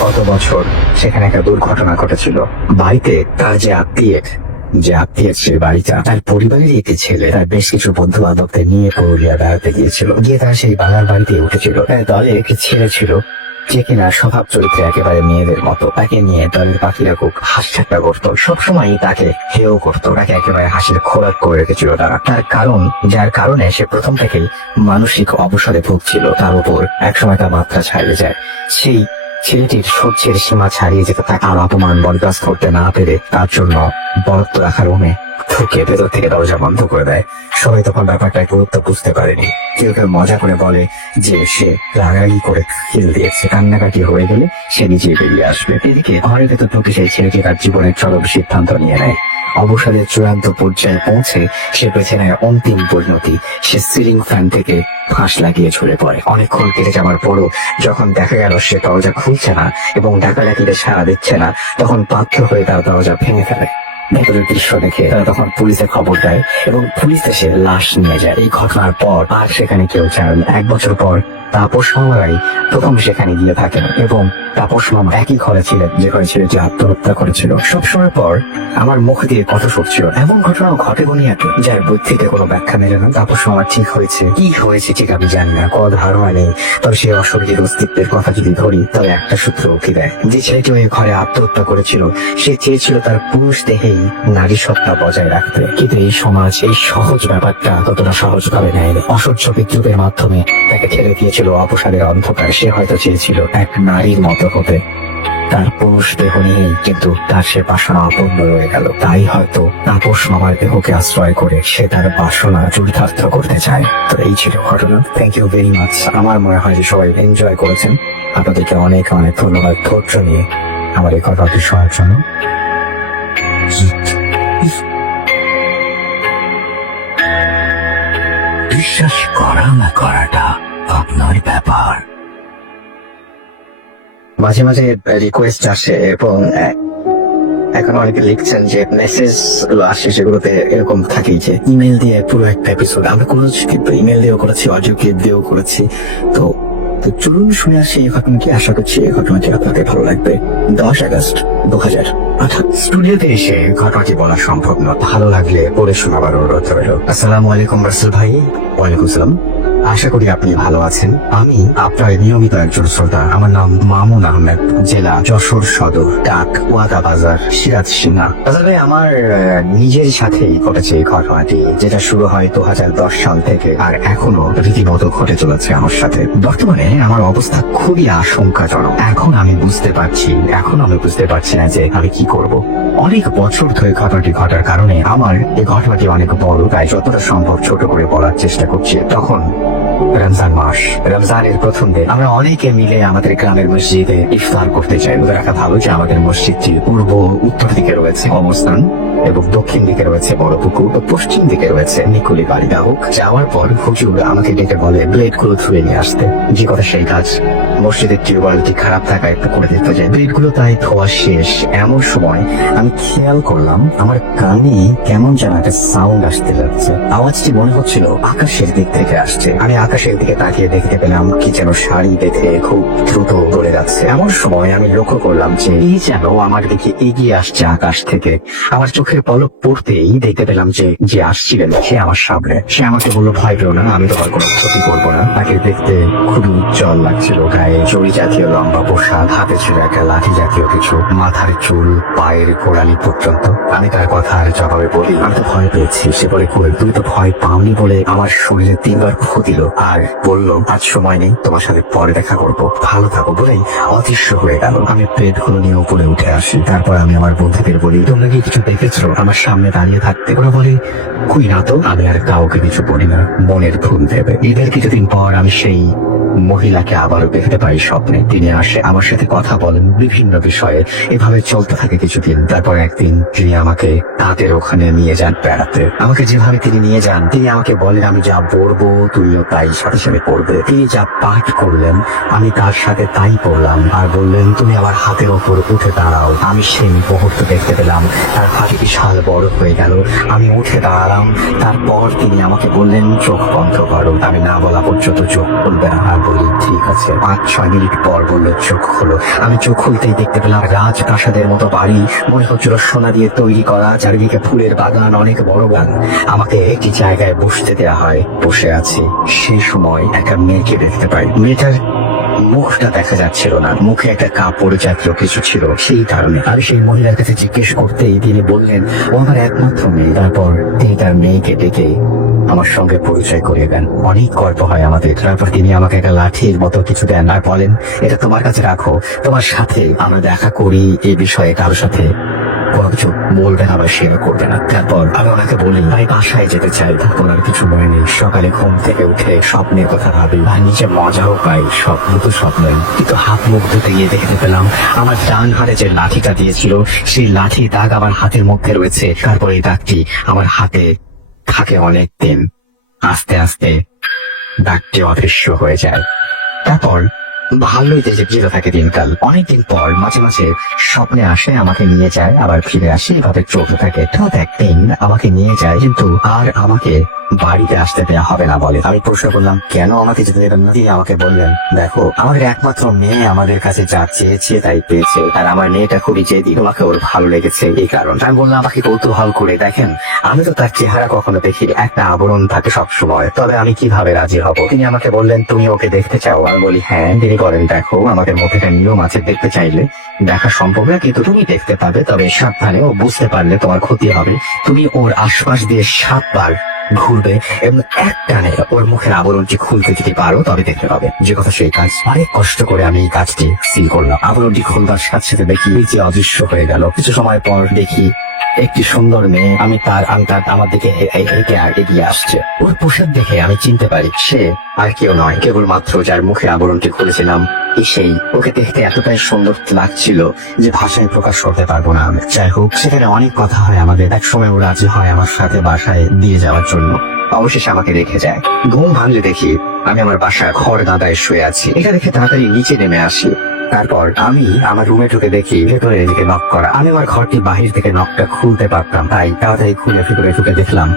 গত বছর সেখানে একটা দুর্ঘটনা ঘটেছিল। বাড়িতে তার যে আত্মীয় সে বাড়িটা তার পরিবারেরই একটি ছেলে তার বেশ কিছু বন্ধু বান্ধবদের নিয়ে পুরুলিয়া বেড়াতে গিয়েছিল। গিয়ে তারা সেই বাগান বাড়িতে উঠেছিল। তার দলে একটি ছেলে ছিল যে কিনা স্বভাব চরিত্রে একেবারে মেয়েদের মতো। তাকে নিয়ে দলের পাখিরা খুব হাসিঠাট্টা করতো, সবসময় তাকে হেয় করতো। তাকে একেবারে হাসির খোরাক করে রেখেছিল তারা। যার কারণে সে প্রথম থেকেই মানসিক অবসাদে ভুগছিল। তার উপর একসময় তার মাত্রা ছাড়িয়ে যায়। সেই ছেলেটির সহ্যের সীমা ছাড়িয়ে যেতে থাকে। আর অপমান বরদাস্ত করতে না পেরে তার জন্য বরত্ব রাখার রুমে ঢুকে ভেতর থেকে দরজা বন্ধ করে দেয়। সবাই তখন ব্যাপারটার গুরুত্ব বুঝতে পারেনি। কেউ কেউ মজা করে বলে যে সে রাগারাগি করে খেল দিয়েছে, কান্নাকাটি হয়ে গেলে সে নিজে বেরিয়ে আসবে। এদিকে ঘরের ভেতর ঢুকে সেই ছেলেটি তার জীবনের চরম সিদ্ধান্ত নিয়ে নেয়। অবসাদের চূড়ান্ত পর্যায়ে পৌঁছে সে বেছে নেয় অন্তিম পরিণতি। সে সিলিং ফ্যান থেকে ফাঁস লাগিয়ে ঝরে পড়ে। অনেকক্ষণ কেটে যাওয়ার পরও যখন দেখা গেল সে দরজা খুলছে না এবং ডাকাডাকিতে সাড়া দিচ্ছে না, তখন বাধ্য হয়ে তার দরজা ভেঙে ফেলে। ভেতরের দৃশ্য দেখে তারা তখন পুলিশে খবর দেয় এবং পুলিশ এসে লাশ নিয়ে যায়। এই ঘটনার পর আর সেখানে কেউ যায় না। 1 বছর পর তাপস মামারাই প্রথম সেখানে গিয়ে থাকেন এবং তাপস মামা একই ঘরে ছিলেন যে ঘরে ছেলেটি আত্মহত্যা করেছিল। সবসময় পর আমার মুখ দিয়ে কথা শুনছিল, এমন ঘটনাও ঘটে দুনিয়াতে যার বুদ্ধিতে কোনো ব্যাখ্যা মেলে না। তাপস মামা ঠিক হয়েছে, কি হয়েছে ঠিক আমি জানি না, কোনো ধারণা নেই। তবে সেই অশরীরীর অস্তিত্বের কথা যদি ধরি তবে একটা সূত্র উঠে দেয়। যে ছেলেটি ওই ঘরে আত্মহত্যা করেছিল সে চেয়েছিল তার পুরুষ দেহেই নারী সত্তা বজায় রাখতে, কিন্তু এই সমাজ এই সহজ ব্যাপারটা ততটা সহজ ভাবে নেয়নি। অসহ্য বিদ্রুপের মাধ্যমে তাকে ঠেলে দিয়েছিল অপসারের অন্ধকার। সে হয়তো চেয়েছিল এক নারীর মতো হতে, তার পুরুষ দেহ নিয়েই, কিন্তু তার সে বাসনা অপূর্ণ রয়ে গেল। তাই হয়তো তাপস মামার দেহকে আশ্রয় করে সে তার বাসনা চরিতার্থ করতে চায়। তো এই ছিল ঘটনা। Thank you very much. আমার মনে হয় যে সবাই এনজয় করেছেন। আপনাদেরকে অনেক অনেক ধন্যবাদ ধৈর্য নিয়ে আমার এই কথাটি শোনার জন্য। বিশ্বাস করা না করাটা আপনার ব্যাপার। মাঝে মাঝে রিকোয়েস্ট আসে এবং এখন অনেকে লিখছেন যে মেসেজ গুলো আসে, সেগুলোতে এরকম থাকেই যে ইমেল দিয়ে পুরো একটা এপিসোড আমরা করেছি, কিন্তু ইমেল দিয়েও করেছি, অডিও ক্লিপ দিয়েও করেছি। তো চলুন শুনে আসি এই ঘটনাটি। আশা করছি এই ঘটনাটি আপনাদের ভালো লাগবে। 10 আগস্ট 2018 স্টুডিওতে এসে ঘটনাটি বলা সম্ভব নয়, ভালো লাগলে পড়ে শোনাবার অনুরোধ রইল। আসসালামু আলাইকুম রাসেল ভাই। ওয়ালাইকুম সালাম। আশা করি আপনি ভালো আছেন। আমি আপনার নিয়মিত একজন শ্রোতা। আমার নাম মামুন আহমেদ, জেলা যশোর সদর, ডাক ওয়াদা বাজার, সিরাজ সিনহা। আসলে আমার নিজের সাথেই ঘটেছে এই ঘটনাটি, যেটা শুরু হয় 2010 সাল থেকে আর এখনো রীতিমতো ঘটে চলেছে আমার সাথে। বর্তমানে আমার অবস্থা খুবই আশঙ্কাজনক। এখন আমি বুঝতে পারছি না যে আমি কি করব। অনেক বছর ধরে ঘটনাটি ঘটার কারণে আমার এই ঘটনাটি অনেক বড়, তাই যতটা সম্ভব ছোট করে বলার চেষ্টা করছি। তখন রমজান মাস, রমজানের প্রথম দিন আমরা অনেকে মিলে আমাদের গ্রামের মসজিদে ইফতার করতে চাই। বলে রাখা ভালো যে আমাদের মসজিদটি পূর্ব উত্তর দিকে রয়েছে অবস্থান এবং দক্ষিণ দিকে রয়েছে বড় পুকুর ও পশ্চিম দিকে রয়েছে নিকুলি বাড়ি। হোক যাওয়ার পর হুজুর আমাকে ডেকে বলে ব্লেড গুলো ধুয়ে নিয়ে আসতে। যে কথা সেই কাজ। মসজিদের টিউবওয়েলটি খারাপ থাকায় পুকুরে দিতে যায়। ব্লেড গুলো তাই ধোয়া শেষ। এমন সময় আমি খেয়াল করলাম আমার কানে কেমন যেন একটা সাউন্ড আসতে লাগছে। আওয়াজটি মনে হচ্ছিল আকাশের দিক থেকে আসছে। আমি আকাশের দিকে তাকিয়ে দেখতে পেলাম কি যেন শাড়ি বেঁধে খুব দ্রুত দৌড়ে যাচ্ছে। এমন সময় আমি লক্ষ্য করলাম যে এই যেন আমার দিকে এগিয়ে আসছে আকাশ থেকে। আমার চোখের পলক পড়তেই দেখতে পেলাম যে যে আসছিলেন সে আমার সামনে। সে আমাকে বললো ভয় পেও না, আমি তোমার কোনো ক্ষতি করবো না। তাকে দেখতে খুবই উজ্জ্বল লাগছিল। গায়ে জড়ি জাতীয় লম্বা পোশাক, হাতে ছিল একটা লাঠি জাতীয় কিছু, মাথার চুল পায়ের গোড়ালি পর্যন্ত। আমি তার কথা আর জবাবে বলি আমি তো ভয় পেয়েছি। সে বলে কই তুমি তো ভয় পাওনি বলে আমার শরীরে 3 বার ফু দিল আর বলল আজ সময় নেই, তোমার সাথে পরে দেখা করবো, ভালো থাকো বলেই অদৃশ্য হয়ে গেল। আমি প্লেটগুলো নিয়ে উপরে উঠে আসি। তারপর আমি আমার বন্ধুদের বলি তোমরা কি কিছু দেখেছো আমার সামনে দাঁড়িয়ে থাকতে? ওরা বলে কই না তো। আমি আর কাউকে কিছু বলি না, মনের ভুল ভেবে। ঈদের কিছুদিন পর আমি সেই মহিলাকে আবারও দেখতে পাই স্বপ্নে। তিনি আসে, আমার সাথে কথা বলেন বিভিন্ন বিষয়ে। এভাবে চলতে থাকে কিছুদিন। তারপর একদিন তিনি আমাকে তাদের ওখানে নিয়ে যান বেড়াতে। আমাকে যেভাবে তিনি নিয়ে যান, তিনি আমাকে বলেন আমি যা পড়বো তুমিও তাই সাথে সাথে পড়বে। তিনি যা পাঠ করলেন আমি তার সাথে তাই পড়লাম আর বললেন তুমি আমার হাতের ওপর উঠে দাঁড়াও। আমি সেই মুহূর্ত দেখতে পেলাম তার হাতে বিশাল বড় হয়ে গেল। আমি উঠে দাঁড়ালাম। তারপর তিনি আমাকে বললেন চোখ বন্ধ করো। আমি না বলা পর্যন্ত চোখ খুলবে না। বলি ঠিক আছে। 5-6 মিনিট পর বললো চোখ খোলো। আমি চোখ খুলতেই দেখতে পেলাম রাজপ্রাসাদের মতো বাড়ি, মনে হচ্ছিল সোনা দিয়ে তৈরি করা, চারিদিকে ফুলের বাগান, অনেক বড় বাগান। আমাকে একটি জায়গায় বসতে দেওয়া হয়। বসে আছি। সেই সময় একটা মেয়েকে দেখতে পাই। মেয়েটার মুখটা দেখা যাচ্ছিল না, মুখে একটা কাপড় জাতীয় কিছু ছিল। সেই কারণে আমি সেই মহিলার কাছে জিজ্ঞেস করতেই তিনি বললেন ও আমার একমাত্র মেয়ে। তারপর তিনি তার মেয়েকে ডেকে আমার সঙ্গে পরিচয় করিয়ে দেন। অনেক গল্প হয় আমাদের। তারপর তিনি আমাকে একটা লাঠির মতো কিছু দেন আর বলেন এটা তোমার কাছে রাখো, তোমার সাথে আমরা দেখা করি এই বিষয়ে কারোর সাথে কোনো কিছু বলবে না বা শেয়ার করবে না। তারপর আমি ওনাকে বলি আমি বাসায় যেতে চাই। তারপর আর কিছু মনে নেই। সকালে ঘুম থেকে উঠে স্বপ্নের কথা ভাবি আর নিজে মজাও পাই। স্বপ্ন তো স্বপ্নই, কিন্তু হাত মুখ ধুতে গিয়ে দেখতে পেলাম আমার ডান হাতে যে লাঠিটা দিয়েছিল সেই লাঠির দাগ আমার হাতের মধ্যে রয়েছে। তারপর এই দাগটি আমার হাতে থাকে অনেক দিন। আস্তে আস্তে দাগটি অদৃশ্য হয়ে যায়। তারপর ভালোই যেতে থাকে দিনকাল। অনেকদিন পর মাঝে মাঝে স্বপ্নে আসে, আমাকে নিয়ে যায়, আবার ফিরে আসে, এভাবে চলতে থাকে। তো একদিন আমাকে নিয়ে যায়, কিন্তু আর আমাকে বাড়িতে আসতে দেওয়া হবে না বলে। আমি প্রশ্ন করলাম, কেন আমাকে যেতে দেবেন না? তিনি আমাকে বললেন, দেখো, আমাদের একমাত্র মেয়ে আমাদের কাছে যা চেয়েছে তাই পেয়েছে, আর আমার মেয়েটা খুবই জেদি, তোমাকে ওর ভালো লেগেছে এই কারণ। আমি বললাম, আমাকে কৌতূহল করে দেখেন, আমি তো তার চেহারা কখনো দেখি, একটা আবরণ থাকে সবসময়, তবে আমি কিভাবে রাজি হব? তিনি আমাকে বললেন, তুমি ওকে দেখতে চাও? আমি বলি হ্যাঁ। তিনি বলেন, দেখো, আমাদের মধ্যে একটা নিয়ম আছে, দেখতে চাইলে দেখা সম্ভব না, কিন্তু তুমি দেখতে পাবে, তবে সাবধানে, ও বুঝতে পারলে তোমার ক্ষতি হবে। তুমি ওর আশপাশ দিয়ে 7 বার ঘুরবে এবং এক টানে ওর মুখের আবরণটি খুলতে যদি পারো তবে দেখতে পাবে। যে কথা সেই কাজ। অনেক কষ্ট করে আমি এই কাজটি সিল করলাম। আবরণটি খুলবার সাথে সাথে দেখি যে অদৃশ্য হয়ে গেল। কিছু সময় পর দেখি একটি সুন্দর মেয়ে আমার দিকে এগিয়ে আসছে। ওর পোশাক দেখে আমি চিনতে পারি সে আর কেউ নয়, কেবলমাত্র যার মুখে আবরণটি খুলেছিলাম সেই। ওকে দেখতে এতটাই সুন্দর লাগছিল যে ভাষায় প্রকাশ করতে পারবো না আমি। যাই হোক, সেখানে অনেক কথা হয় আমাদের। এক সময় ও রাজি হয় আমার সাথে বাসায় দিয়ে যাওয়ার জন্য। অবশেষে আমাকে রেখে যায়। ঘুম ভাঙলে দেখি আমি আমার বাসায় খড় দাদায় শুয়ে আছি। এটা দেখে তাড়াতাড়ি নিচে নেমে আসি। তারপর আমি আমার রুমে ঢুকে দেখি ভেতরে এদিকে নক করা। আমি আমার ঘরটি বাহির থেকে নকটা খুলতে পারতাম, তাই তাড়াতাড়ি খুলে ভেতরে ঢুকে দেখলাম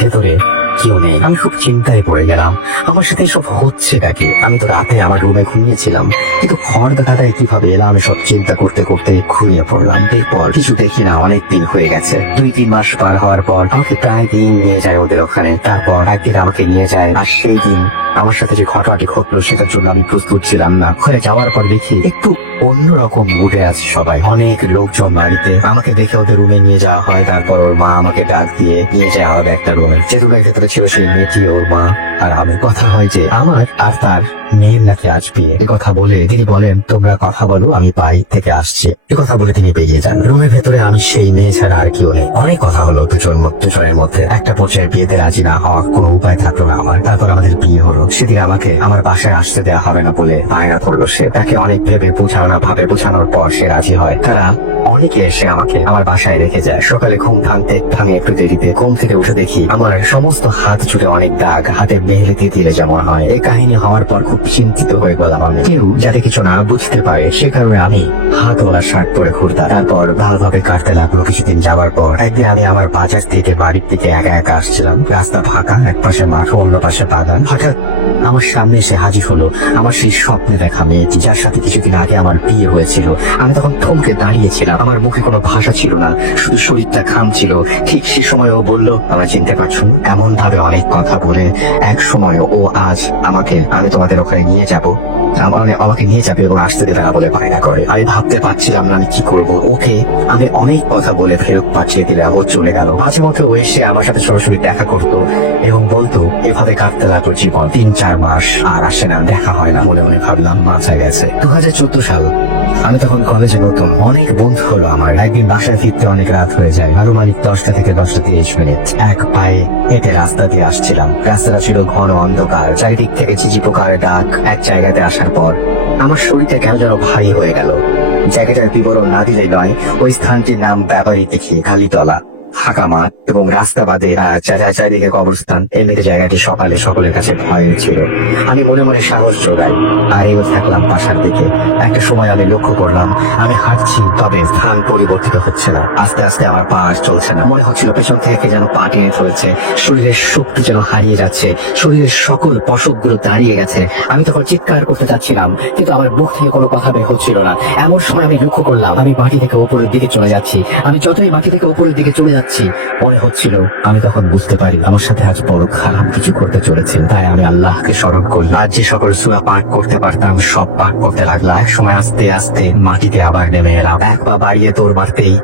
ভেতরে কেউ নেই। আমি খুব চিন্তায় পড়ে গেলাম, আমার সাথে সব হচ্ছে নাকি? আমি তো রাতে আমার রুমে ঘুমিয়েছিলাম, কিন্তু খড় দাদাটাই কিভাবে এলাম? আমি সব চিন্তা করতে করতে ঘুমিয়ে পড়লাম। এরপর কিছু দেখি না, অনেক দিন হয়ে গেছে। 2-3 মাস পার হওয়ার পর আমাকে প্রায় দিন নিয়ে যায় ওদের ওখানে। তারপর একদিন আমাকে নিয়ে যায়, আর সেই দিন আমার সাথে যে ঘটনাটি ঘটলো সেটার জন্য আমি প্রস্তুত ছিলাম না। ওখানে যাওয়ার পর দেখি একটু অন্যরকম মুডে আছে সবাই, অনেক লোকজন বাড়িতে। আমাকে দেখে ওদের রুমে নিয়ে যাওয়া হয়। তারপর ওর মা আমাকে ডাক দিয়ে নিয়ে যাওয়া হবে একটা রুমে। যে রুমের ভেতরে ছিল সেই মেয়েটি, ওর মা আর আমি। কথা হয় যে আমার আর তার মেয়ের নাকি আজ বিয়ে। এ কথা বলে তিনি বলেন, তোমরা কথা বলো, আমি বাড়ি থেকে আসছি। এ কথা বলে তিনি বেরিয়ে যান। রুমের ভেতরে আমি, সেই মেয়ে ছাড়া আর কেউ নেই। অনেক কথা হলো দুজনের মধ্যে। একটা পর্যায়ে বিয়েতে রাজি না হওয়ার কোনো উপায় থাকলো না আমার। তারপর আমাদের বিয়ে হলো। সেদিন আমাকে আমার বাসায় আসতে দেওয়া হবে না বলে বায়না করলো সে। তাকে অনেক ভেবে বোঝানোর পর সে রাজি হয়। তারা অনেকে এসে আমাকে আমার বাসায় রেখে যায়। সকালে ঘুম ভাঙে একটু দেরিতে। ঘুম থেকে উঠে দেখি আমার সমস্ত হাত জুড়ে অনেক দাগ, হাতে মেহেদি দিলে যেমন হয়। এই কাহিনী হওয়ার পর খুব চিন্তিত হয়ে গেলাম আমি। কেউ যাতে কিছু না বুঝতে পারে সে কারণে আমি হাতওয়ালা শার্ট পরে ঘুরতাম। তারপর ভালোভাবে কাটতে লাগলো। কিছুদিন যাওয়ার পর একদিন আমি আমার বাজার থেকে বাড়ির দিকে একা একা আসছিলাম। রাস্তা ফাঁকা, এক পাশে মাঠ, অন্য পাশে বাগান। হঠাৎ আমার সামনে এসে হাজির হলো আমার সেই স্বপ্নে দেখা মেয়েটি, যার সাথে কিছুদিন আগে আমার বিয়ে হয়েছিল। আমি তখন থমকে দাঁড়িয়েছিলাম। আমার মুখে কোনো ভাষা ছিল না, শুধু শরীরটা ঘামছিল। ঠিক সে সময় ও বলল, আমরা চিনতে পারছো? এমন ভাবে অনেক কথা বলে এক সময় ও আজ আমি তোমাদের ওখানে নিয়ে যাবো, আমাকে নিয়ে যাবে এবং আসতে দেবে না বলে বায়না করে। আমি ভাবতে পারছিলাম না আমি কি করব। ওকে আমি অনেক কথা বলে ফেরত পাঠিয়ে দিলাম। ও চলে গেল। মাঝে মধ্যে ও এসে আমার সাথে সরাসরি দেখা করতো এবং বলতো। এভাবে কাটতে লাগলো জীবন। 3-4 মাস আর আসে না, দেখা হয় না। মনে মনে ভাবলাম মাথায় গেছে। 2014 সাল। আমি তখন কলেজে নতুন। অনেক বন্ধু হলো আমার। একদিন বাসায় ফিরতে অনেক রাত হয়ে যায়। আনুমানিক 10টা থেকে 10:30। এক পায়ে হেঁটে রাস্তা দিয়ে আসছিলাম। রাস্তাটা ছিল ঘন অন্ধকার, চারিদিক থেকে ঝিঝি পোকার ডাক। এক জায়গাতে আসার পর আমার শরীরটা কেন যেন ভারী হয়ে গেল। জায়গাটার বিবরণ না দিলেই নয়। ওই স্থানটির নাম ব্যাপারী দেখি, খালিতলা, ফাঁকা মাঠ এবং রাস্তা বাদে চারিদিকে কবরস্থান। এমনিতে জায়গাটি সকালে সকলের কাছে ভয়ের ছিল। আমি মনে মনে সাহস জোগাই আর এগোতে থাকলাম বাসার দিকে। একটা সময় আমি লক্ষ্য করলাম আমি হাঁটছি, তবে স্থান পরিবর্তিত হচ্ছে না। আস্তে আস্তে আমার পা আর চলছে না। মনে হচ্ছিল পেছন থেকে যেন পা টেনে চলেছে। শরীরের শক্তি যেন হারিয়ে যাচ্ছে। শরীরের সকল পশকগুলো দাঁড়িয়ে গেছে। আমি তখন চিৎকার করতে চাচ্ছিলাম, কিন্তু আমার মুখ থেকে কোনো কথা বের হচ্ছিল না। এমন সময় আমি লক্ষ্য করলাম আমি মাটি থেকে উপরের দিকে চলে যাচ্ছি। আমি যতই মাটি থেকে উপরের দিকে চলে যাচ্ছি মনে হচ্ছিল, আমি তখন বুঝতে পারি আমার সাথে আজ বড় খারাপ কিছু করতে চলেছে। তাই আমি আল্লাহকে স্মরণ করলাম। আজ যে সকল সূরা পাঠ করতে পারতাম সব পাঠ করতে লাগলাম। এক সময় আস্তে আস্তে মাটিতে আবার নেমে এলাম। এক পা বাড়িয়ে দৌড় মারতেই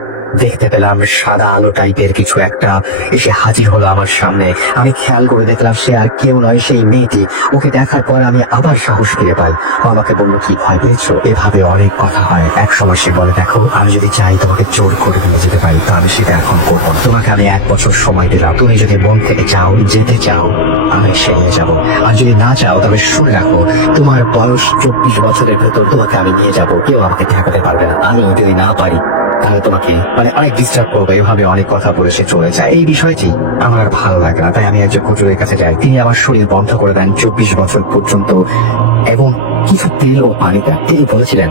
দেখতে পেলাম সাদা আলো টাইপের কিছু একটা এসে হাজির হলো আমার সামনে। আমি খেয়াল করে দেখলাম সে আর কেউ নয়, সেই মেয়েটি। ওকে দেখার পর আমি আবার সাহস ফিরে পাই। আমাকে বললো, কি ভয় পেয়েছো? এভাবে অনেক কথা হয়। এক সময় সে বলে, দেখো, আমি যদি চাই তোমাকে জোর করে নিয়ে যেতে পারি, তো আমি সেটা এখন করবো না। তোমাকে আমি 1 বছর সময় দিলাম। তুমি যদি মন থেকে যেতে চাও আমি সে নিয়ে যাবো। আর যদি না চাও তবে শুনে রাখো, তোমার বয়স 24 বছরের ভেতর তোমাকে আমি নিয়ে যাবো। কেউ আমাকে ঠেকাতে পারবে না। আমি যদি না পারি তাহলে তোমাকে অনেক ডিস্টার্ব করবো। এইভাবে অনেক কথা বলে সে চলে যায়। এই বিষয়টি আমার আর ভালো লাগে না। তাই আমি একজন হুজুরের কাছে যাই। তিনি আমার শরীর বন্ধ করে দেন 24 বছর পর্যন্ত এবং কিছু তেল ও পানি দেন। তিনি বলেছিলেন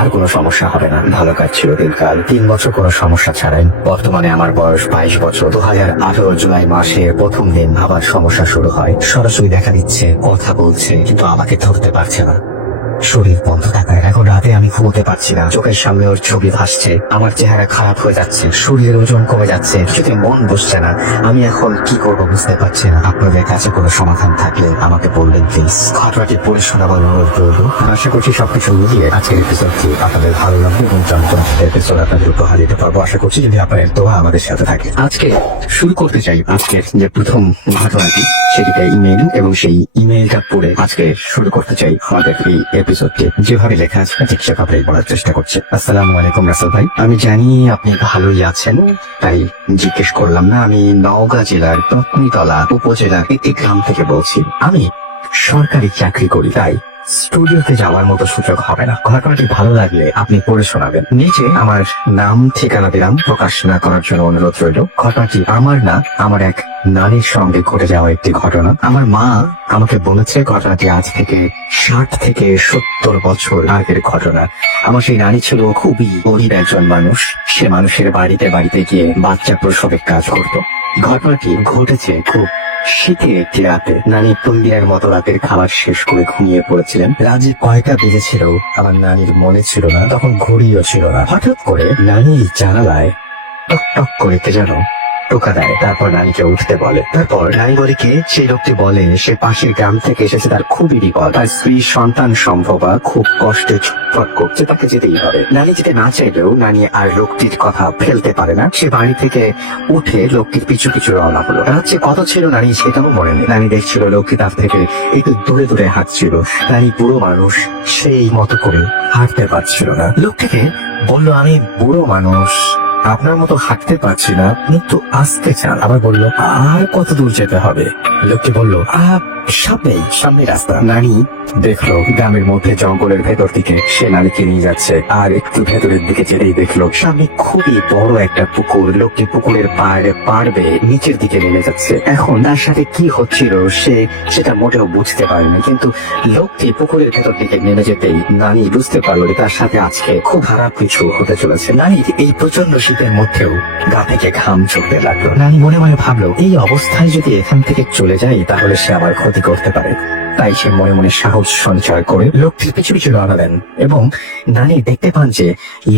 আর কোনো সমস্যা হবে না, ভালো কাটছিল দিনকাল। 3 বছর কোনো সমস্যা ছাড়াই। বর্তমানে আমার বয়স 22 বছর। 2018 জুলাই মাসের প্রথম দিন আবার সমস্যা শুরু হয়। সরাসরি দেখা দিচ্ছে, কথা বলছে, কিন্তু আমাকে ধরতে পারছে না। শরীর বন্ধ থাকায় এখন রাতে আমি ঘুমোতে পারছি না। চোখের সামনে ওর ছবি ভাসছে, আমার চেহারা খারাপ হয়ে যাচ্ছে, শরীরের ওজন কমে যাচ্ছে, কিছুতে মন বসছে না। আমি এখন কি করবো বুঝতে পারছি না। আপনাদের কাছে কোনো সমাধান থাকলে আমাকে বলবেন প্লিজ। ঘটনাটি পড়ে শোনাবার অনুরোধ করবো। আশা করছি সবকিছু মিলিয়ে আজকের এপিসোডটি আপনাদের ভালো লাগবে এবং চমৎকার এপিসোড আপনাদের উপহার দিতে পারবো। আশা করছি যদি আপনাদের দোয়া আমাদের সাথে থাকে। আজকে শুরু করতে চাই আজকের যে প্রথম ঘটনাটি, সেটিতে ইমেল, এবং সেই ইমেলটা পড়ে আজকে শুরু করতে চাই আমাদের এই এপিসোডটি। যেভাবে লেখা আছে ঠিক সেভাবে বলার চেষ্টা করছে। আসসালামু আলাইকুম রাসেল ভাই, আমি জানি আপনি ভালোই আছেন, তাই জিজ্ঞেস করলাম না। আমি নওগাঁ জেলার তকনিতলা উপজেলার একটি গ্রাম থেকে বলছি। আমি সরকারি চাকরি করি, তাই স্টুডিওতে যাওয়ার মতো সুযোগ হবে না। ঘটনাটি ভালো লাগলে আপনি পড়ে শোনাবেন। নিচে আমার নাম ঠিকানা দিলাম, প্রকাশ না করার জন্য অনুরোধ রইল। ঘটনাটি আমার না, আমার এক নানির সঙ্গে ঘটে যাওয়া একটি ঘটনা। আমার মা আমাকে বলেছে ঘটনাটি আজ থেকে 60 থেকে 70 বছর আগের ঘটনা। আমার সেই নানি ছিল খুবই গরিব একজন মানুষ। সে মানুষের বাড়িতে বাড়িতে গিয়ে বাচ্চা প্রসবের কাজ করত। ঘটনাটি ঘটেছে খুব শীতের একটি রাতে। নানি তন্দিয়ার মতো রাতের খাবার শেষ করে ঘুমিয়ে পড়েছিলেন। রাতে কয়টা বেজেছিল আমার নানির মনে ছিল না, তখন ঘড়িও ছিল না। হঠাৎ করে নানির জানালায় টক টক করে কে যেন টোকা দেয়। তারপর নানিকে উঠতে বলে। তারপর নানি বলে কে? সেই লোকটি বলে সে পাশের গ্রাম থেকে এসেছে, তার খুবই বিপদ, তার স্ত্রী সন্তান সম্ভবা খুব কষ্টে ছটফট করছে, তাকে যেতেই হবে। নানি যেতে না চাইলেও নানি আর লোকটির কথা ফেলতে পারে না। সে বাড়ি থেকে উঠে লোকটির পিছু পিছু রওনা হলো। রাত্রে কত ছিল নানি সেটাও মনে নেই। নানি দেখছিল লোকটি তার থেকে একটু দূরে দূরে হাঁটছিল। নানি বুড়ো মানুষ, সেই মতো করে হাঁটতে পারছিল না। লোকটিকে বলল, আমি বুড়ো মানুষ, আপনার মতো হাঁটতে পারছি না, একটু আসতে চান। আবার বলল, আর কত দূর যেতে হবে? লোকটি বলল, সামনে রাস্তা। নানি দেখলো গ্রামের মধ্যে জঙ্গলের ভেতর দিকে সে নানিকে নিয়ে যাচ্ছে। আর একটু ভেতরের দিকে যেতেই দেখলো সামনে খুবই বড় একটা পুকুর। লোকটি পুকুরের পাড়বে নিচের দিকে নেমে যাচ্ছে। এখন তার সাথে কি হচ্ছিল সেটা মোটেও বুঝতে পারেনি, কিন্তু লোকটি পুকুরের ভেতর দিকে নেমে যেতেই নানি বুঝতে পারলো যে তার সাথে আজকে খুব খারাপ কিছু হতে চলেছে। নানি এই প্রচন্ড শীতের মধ্যেও গা থেকে ঘাম ছুটতে লাগলো। নানি মনে মনে ভাবলো, এই অবস্থায় যদি এখান থেকে চলে যাই তাহলে সে আমার ক্ষতি করতে পারে। তাই সে মনে মনে সাহস সঞ্চয় করে লোকটির পিছু পিছু রওনা দেন। এবং নানি দেখতে পান যে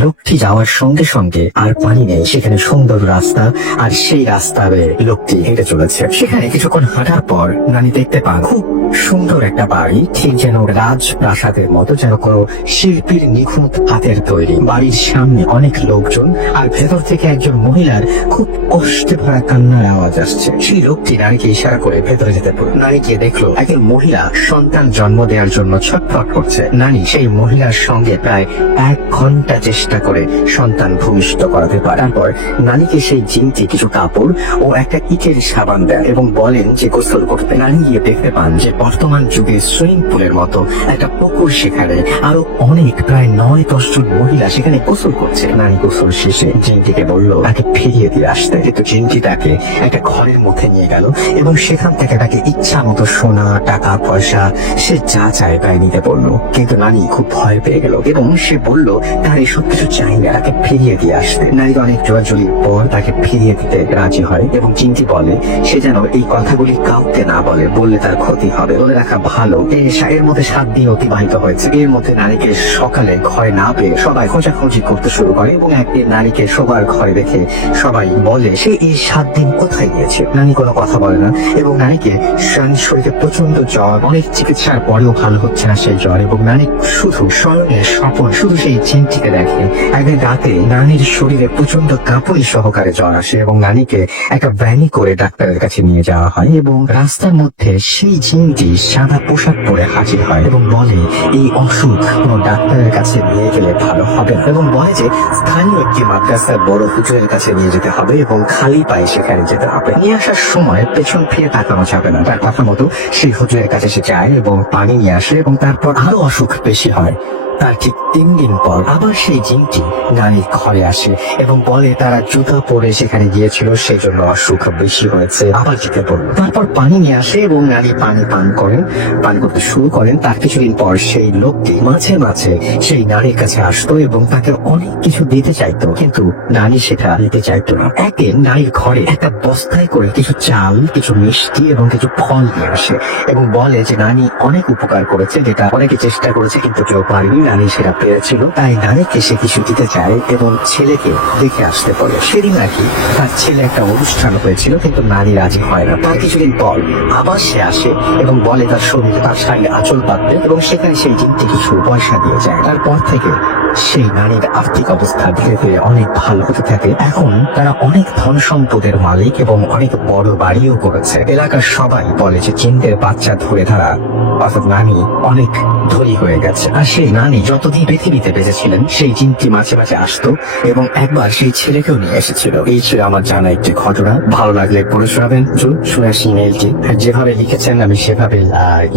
লোকটি যাওয়ার সঙ্গে সঙ্গে আর পানি নেই, সেখানে সুন্দর রাস্তা, আর সেই রাস্তা বেয়ে লোকটি হেঁটে চলেছে। সেখানে কিছুক্ষণ হাঁটার পর নানি দেখতে পান খুব সুন্দর একটা বাড়ি, ঠিক যেন রাজপ্রাসাদের মতো, যেন কোনো শিল্পীর নিখুঁত হাতের তৈরি। বাড়ির সামনে অনেক লোকজন, আর ভেতর থেকে একজন মহিলার খুব কষ্টে ভরা কান্নার আওয়াজ আসছে। সেই লোকটি নারীকে ইশারা করে ভেতরে যেতে বলল। নারী গিয়ে দেখলো একজন মহিলা সন্তান জন্ম দেওয়ার জন্য ছটফট করছে। নানি সেই মহিলার সঙ্গে প্রায় 1 ঘন্টা চেষ্টা করে সন্তান ভূমিষ্ঠ করাতে পারে। তারপর নানিকে সেই জিনটি কিছু কাপড় ও একটা ইটের সাবান দেন এবং বলেন যে গোসল করতে। নানি গিয়ে দেখতে পান যে বর্তমান যুগে সুইমিং পুলের মতো একটা পুকুর, সেখানে আরো অনেক প্রায় 9-10 জন মহিলা সেখানে গোসল করছে। নানি গোসল শেষে জিনটিকে বলল তাকে ফিরিয়ে দিয়ে আসতে, কিন্তু জিনটি তাকে একটা ঘরের মধ্যে নিয়ে গেল এবং সেখান থেকে তাকে ইচ্ছা মতো সোনা, টাকা পয়সা, সে যা চায় তাই নিতে বললো। কিন্তু নানি খুব ভয় পেয়ে গেল এবং সে বলল তার এসব কিছু চাই না, তাকে ফিরিয়ে দিয়ে আসতে। নারী অনেক জোরাজুরির পর তাকে ফিরিয়ে দিতে রাজি হয় এবং জিনটি বলে সে যেন এই কথাগুলি কাউকে না বলে, বললে তার ক্ষতি হবে, বলে রাখা ভালো। এর মধ্যে 7 দিন অতিবাহিত হয়েছে। এর মধ্যে নারীকে সকালে ঘরে না পেয়ে সবাই খোঁজাখুঁজি করতে শুরু করে এবং একদিন নারীকে শোবার ঘরে রেখে সবাই বলে সে এই 7 দিন কোথায় গিয়েছে। নারী কোনো কথা বলে না এবং নারীকে শরীরে প্রচন্ড জ্বর, অনেক চিকিৎসার পরেও ভালো হচ্ছে না সেই জ্বর, এবং নারী শুধু স্বয়নের স্বপন শুধু সেই জিনটিকে দেখে। একদিন রাতে নারীর শরীরে প্রচন্ড কাঁপুনি সহকারে জ্বর আসে এবং নারীকে একটা ভ্যানে করে ডাক্তারের কাছে নিয়ে যাওয়া হয় এবং রাস্তার মধ্যে সেই জিনটি সাদা পোশাক পরে হাজির হয় এবং বলে এই অসুখ কোনো ডাক্তারের কাছে নিয়ে গেলে ভালো হবে না, এবং বলে যে স্থানীয় একটি মাদ্রাসার বড় হুজুরের কাছে নিয়ে যেতে হবে এবং খালি পায়ে সেখানে যেতে হবে। নিয়ে আসার সময় পেছন ফিরে তাকানো যাবে না। তার কথা মতো সেই হুজুরের কাছে সে যায় এবং পানি নিয়ে আসে এবং তারপর আরো অসুখ বেশি হয়। তার ঠিক 3 দিন পর আবার সেই জিনটি নারীর ঘরে আসে এবং বলে তারা জুতা পরে সেখানে গিয়েছিল, সেই জন্য অসুখ বেশি হয়েছে, আবার যেতে বলল। তারপর পানি নিয়ে আসে এবং নারী পানি পান করতে শুরু করেন। তার কিছুদিন পর সেই লোকটি মাঝে মাঝে সেই নারীর কাছে আসতো এবং তাকে অনেক কিছু দিতে চাইতো, কিন্তু নারী সেটা দিতে চাইতো না। একদিন নারীর ঘরে একটা বস্তায় করে কিছু চাল, কিছু মিষ্টি এবং কিছু ফল নিয়ে আসে এবং বলে যে নারী অনেক উপকার করেছে, যেটা অনেকে চেষ্টা করেছে কিন্তু কেউ পারেনি, নারী সেটা পেরেছিল। তাই নারীকে সে কিছু দিতে চায় এবং ছেলেকে দেখে আসতে বলে। সেদিন নাকি তার ছেলে একটা অনুষ্ঠান হয়েছিল, কিন্তু নারী রাজি হয় না। তার কিছুদিন পর আবার সে আসে এবং বলে তার শরীরে, তার শাড়ির আঁচল পাতবে এবং সেখানে সেই জিনটি কিছু পয়সা দিয়ে যায়। তারপর থেকে সেই নারীর আর্থিক অবস্থা ধীরে ধীরে অনেক ভালো হতে থাকে। এখন তারা অনেক ধন সম্পদের মালিক এবং অনেক বড় বাড়িও করেছে। এলাকার সবাই বলে যে জিনদের বাচ্চা ধরে তারা, অর্থাৎ নানি অনেক ধনী হয়ে গেছে। আর সেই নানি যতদিন পৃথিবীতে বেঁচেছিলেন সেই জিনটি মাঝে মাঝে আসতো এবং একবার সেই ছেলেকেও নিয়ে এসেছিল। এই ছিল আমার জানা একটি ঘটনা। ভালো লাগলে পড়ে শোনাবেন, শুনে আসি ইমেলটি। যেভাবে লিখেছেন আমি সেভাবে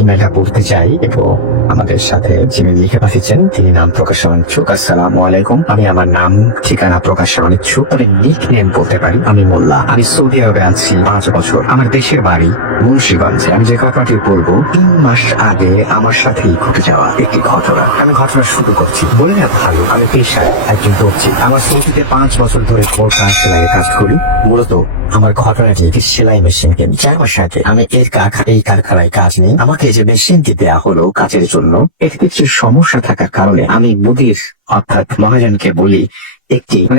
ইমেলটা পড়তে চাই এবং আমাদের সাথে যিনি লিখে পাঠিয়েছেন তিনি নাম প্রকাশে অনিচ্ছুক। আসসালামু আলাইকুম, আমি আমার নাম ঠিকানা প্রকাশে অনিচ্ছুক, তবে নিক নেম বলতে পারি। আমি মোল্লা। আমি সৌদি আরবে আছি 5 বছর। আমার দেশের বাড়ি মুন্সিগঞ্জে। আমি যে ঘটনাটি বলবো 3 মাস আগে আমার সাথেই ঘটে যাওয়া একটি ঘটনা। আমি ঘটনা শুরু করছি। বলে না ভালো, আমি পেশায় একজন দর্জি। আমার সৌদিতে 5 বছর ধরে বোরকা সেলাইয়ের কাজ করি। মূলত আমার ঘটনাটি একটি সেলাই মেশিন কিনি। 4 মাস আগে আমি এই কারখানায় কাজ নিই। আমাকে যে মেশিনটি দেওয়া হলো কাজের জন্য, এর কিছু সমস্যা থাকার কারণে আমি মুদির অর্থাৎ মহাজনকে বলি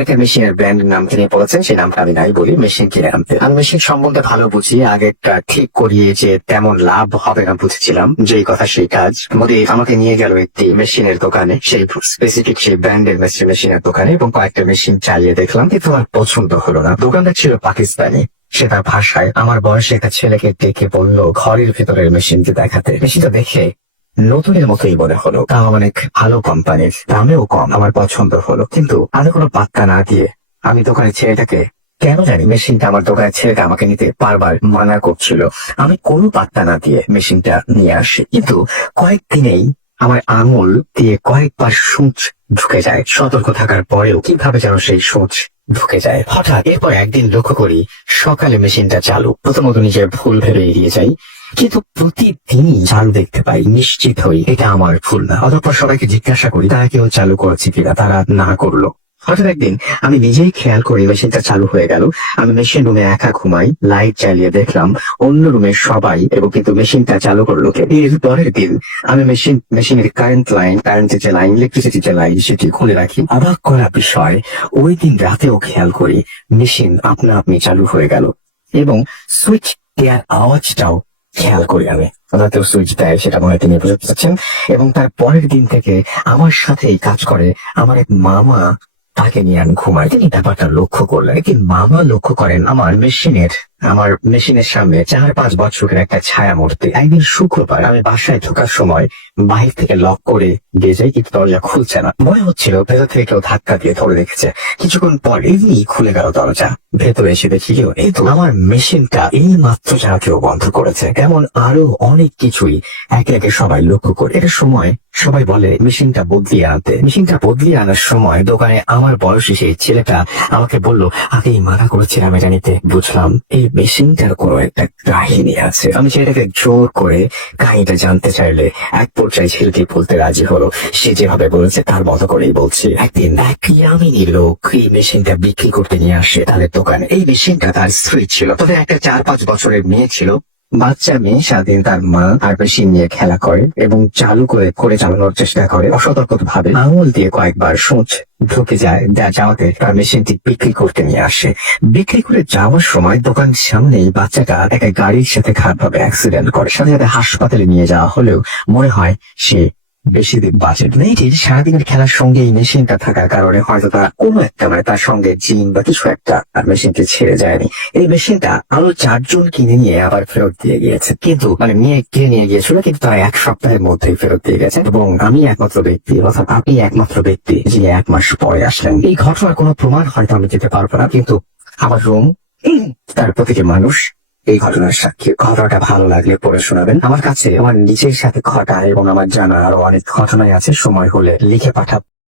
একটা মেশিনের ব্র্যান্ডের নাম তিনি বলেছেন, সেই নামটা আমি নাই বলি, মেশিন কিনে আনতে। আমি মেশিন সম্বন্ধে ভালো বুঝি, আগে ঠিক করিয়ে যে তেমন লাভ হবে না বুঝেছিলাম, যেই কথা সেই কাজ। মোদি আমাকে নিয়ে গেল একটি মেশিনের দোকানে, সেই স্পেসিফিক সেই ব্র্যান্ডের মেশিনের দোকানে, এবং কয়েকটা মেশিন চালিয়ে দেখলাম, কিন্তু আমার পছন্দ হলো না। দোকানদার ছিল পাকিস্তানি। সে তার ভাষায় আমার বয়সে একটা ছেলেকে ডেকে বলল ঘরের ভেতরের মেশিনটি দেখাতে। মেশিনটা দেখে নতুনের মতোই মনে হলো, তাও অনেক ভালো কোম্পানির, দামেও কম। আমার পছন্দ হলো, কিন্তু আমি কোনো পাত্তা না দিয়ে আমি দোকানের ছেলেটাকে, কেন জানি মেশিনটা আমার দোকানের ছেলেটা আমাকে নিতে বারবার মানা করছিল, আমি কোনো পাত্তা না দিয়ে মেশিনটা নিয়ে আসি। কিন্তু কয়েকদিনেই আমার আঙুল দিয়ে কয়েকবার সূচ ঢুকে যায়। সতর্ক থাকার পরেও কিভাবে যেন সেই সূচ ঢুকে যায়। হঠাৎ এরপর একদিন লক্ষ্য করি সকালে মেশিনটা চালু। প্রথমত নিজের ভুল ভেবে এড়িয়ে যাই, কিন্তু প্রতিদিনই চালু দেখতে পাই। নিশ্চিত হই এটা আমার ভুল না। অতঃপর সবাইকে জিজ্ঞাসা করি তারা কেউ চালু করেছে কিনা, তারা না করলো। হঠাৎ একদিন আমি নিজেই খেয়াল করি মেশিনটা চালু হয়ে গেল। আমি মেশিন রুমে একা ঘুমাই, লাইট চালিয়ে দেখলাম অন্য রুমের সবাই, এবং কিন্তু মেশিনটা চালু করলো কে? এর পরের দিন আমি মেশিনের কারেন্টের যে লাইন, ইলেকট্রিসিটি যে লাইন, সেটি খুলে রাখি। অবাক করা বিষয়, ওই দিন রাতেও খেয়াল করি মেশিন আপনি চালু হয়ে গেল, এবং সুইচ দেওয়ার আওয়াজটাও খেয়াল করি আমি। রাতেও সুইচ দেয়, সেটা মনে হয় তিনি বুঝতে পারছেন। এবং তার পরের দিন থেকে আমার সাথেই কাজ করে আমার এক মামা, তাকে নিয়ে আমি ঘুমাই। তিনি ব্যাপারটা লক্ষ্য করলেন। একটি মামা লক্ষ্য করেন আমার মেশিনের সামনে 4-5 বছরের একটা ছায়া মূর্তি। একদিন শুক্রবার আমি বাসায় ঢোকার সময় বাহির থেকে লক করে দিয়ে যাই, কিন্তু দরজা খুলছে না। মনে হচ্ছিল ভেতর থেকে কেউ ধাক্কা দিয়ে ধরে রেখেছে। কিছুক্ষণ পর এমনি খুলে গেল দরজা। ভেতরে এসে দেখি এই তো আমার মেশিনটা এই মাত্র যারা কেউ বন্ধ করেছে। এমন আরো অনেক কিছুই একে একে সবাই লক্ষ্য করে। এর সময় সবাই বলে মেশিনটা বদলিয়ে আনতে। মেশিনটা বদলিয়ে আনার সময় দোকানে আমার বয়সী সেই ছেলেটা আমাকে বলল আগেই মানা করেছিলাম এটা নিতে। বুঝলাম এই মেশিনটার কোনো একটা কাহিনী আছে। আমি ছেলেটাকে জোর করে কাহিনীটা জানতে চাইলে এক পর্যায়ে ছেলেটি বলতে রাজি হলো। সে যেভাবে বলেছে তার মতো করেই বলছি। একদিন এক ইয়ামিনী লোক এই মেশিনটা বিক্রি করতে নিয়ে আসে তাদের দোকানে। এই মেশিনটা তার স্ত্রী ছিল, তবে একটা 4-5 বছরের মেয়ে ছিল। বাচ্চা মেয়ে, সারাদিন তার মা আর মেশিন নিয়ে খেলা করে এবং চালু করে চালানোর চেষ্টা করে। অসতর্ক ভাবে আঙুল দিয়ে কয়েকবার সূচ ঢুকে যায়, যা যাওয়াতে তার মেশিনটি বিক্রি করতে নিয়ে আসে। বিক্রি করে যাওয়ার সময় দোকান সামনেই বাচ্চাটা একটা গাড়ির সাথে খারাপভাবে অ্যাক্সিডেন্ট করে। সাথে সাথে হাসপাতালে নিয়ে যাওয়া হলেও মনে হয় সে বেশি দিন বাঁচে। মেয়েটির সারাদিনের খেলার সঙ্গে এই মেশিনটা থাকার কারণে হয়তো তার কোনো একটা তার সঙ্গে জিন বা কিছু একটা মেশিনকে ছেড়ে যায়নি। এই মেশিনটা আরো 4 জন কিনে নিয়ে আবার ফেরত দিয়ে গিয়েছে, কিন্তু মেয়ে কিনে নিয়ে গিয়েছিল, কিন্তু তারা 1 সপ্তাহের মধ্যেই ফেরত দিয়ে গেছে। এবং আমি একমাত্র ব্যক্তি, অর্থাৎ আপনি একমাত্র ব্যক্তি যিনি 1 মাস পরে আসলেন। এই ঘটনার কোনো প্রমাণ হয়তো আমি দিতে পারবো না, কিন্তু আমার রুম, তার প্রতিটি মানুষ, এই ঘটনার সাক্ষী। ঘটনাটা ভালো লাগলে পড়ে শোনাবেন। আমার কাছে আমার নিজের সাথে ঘটা এবং আমার জানা আরো অনেক ঘটনাই আছে, সময় হলে লিখে পাঠাবো।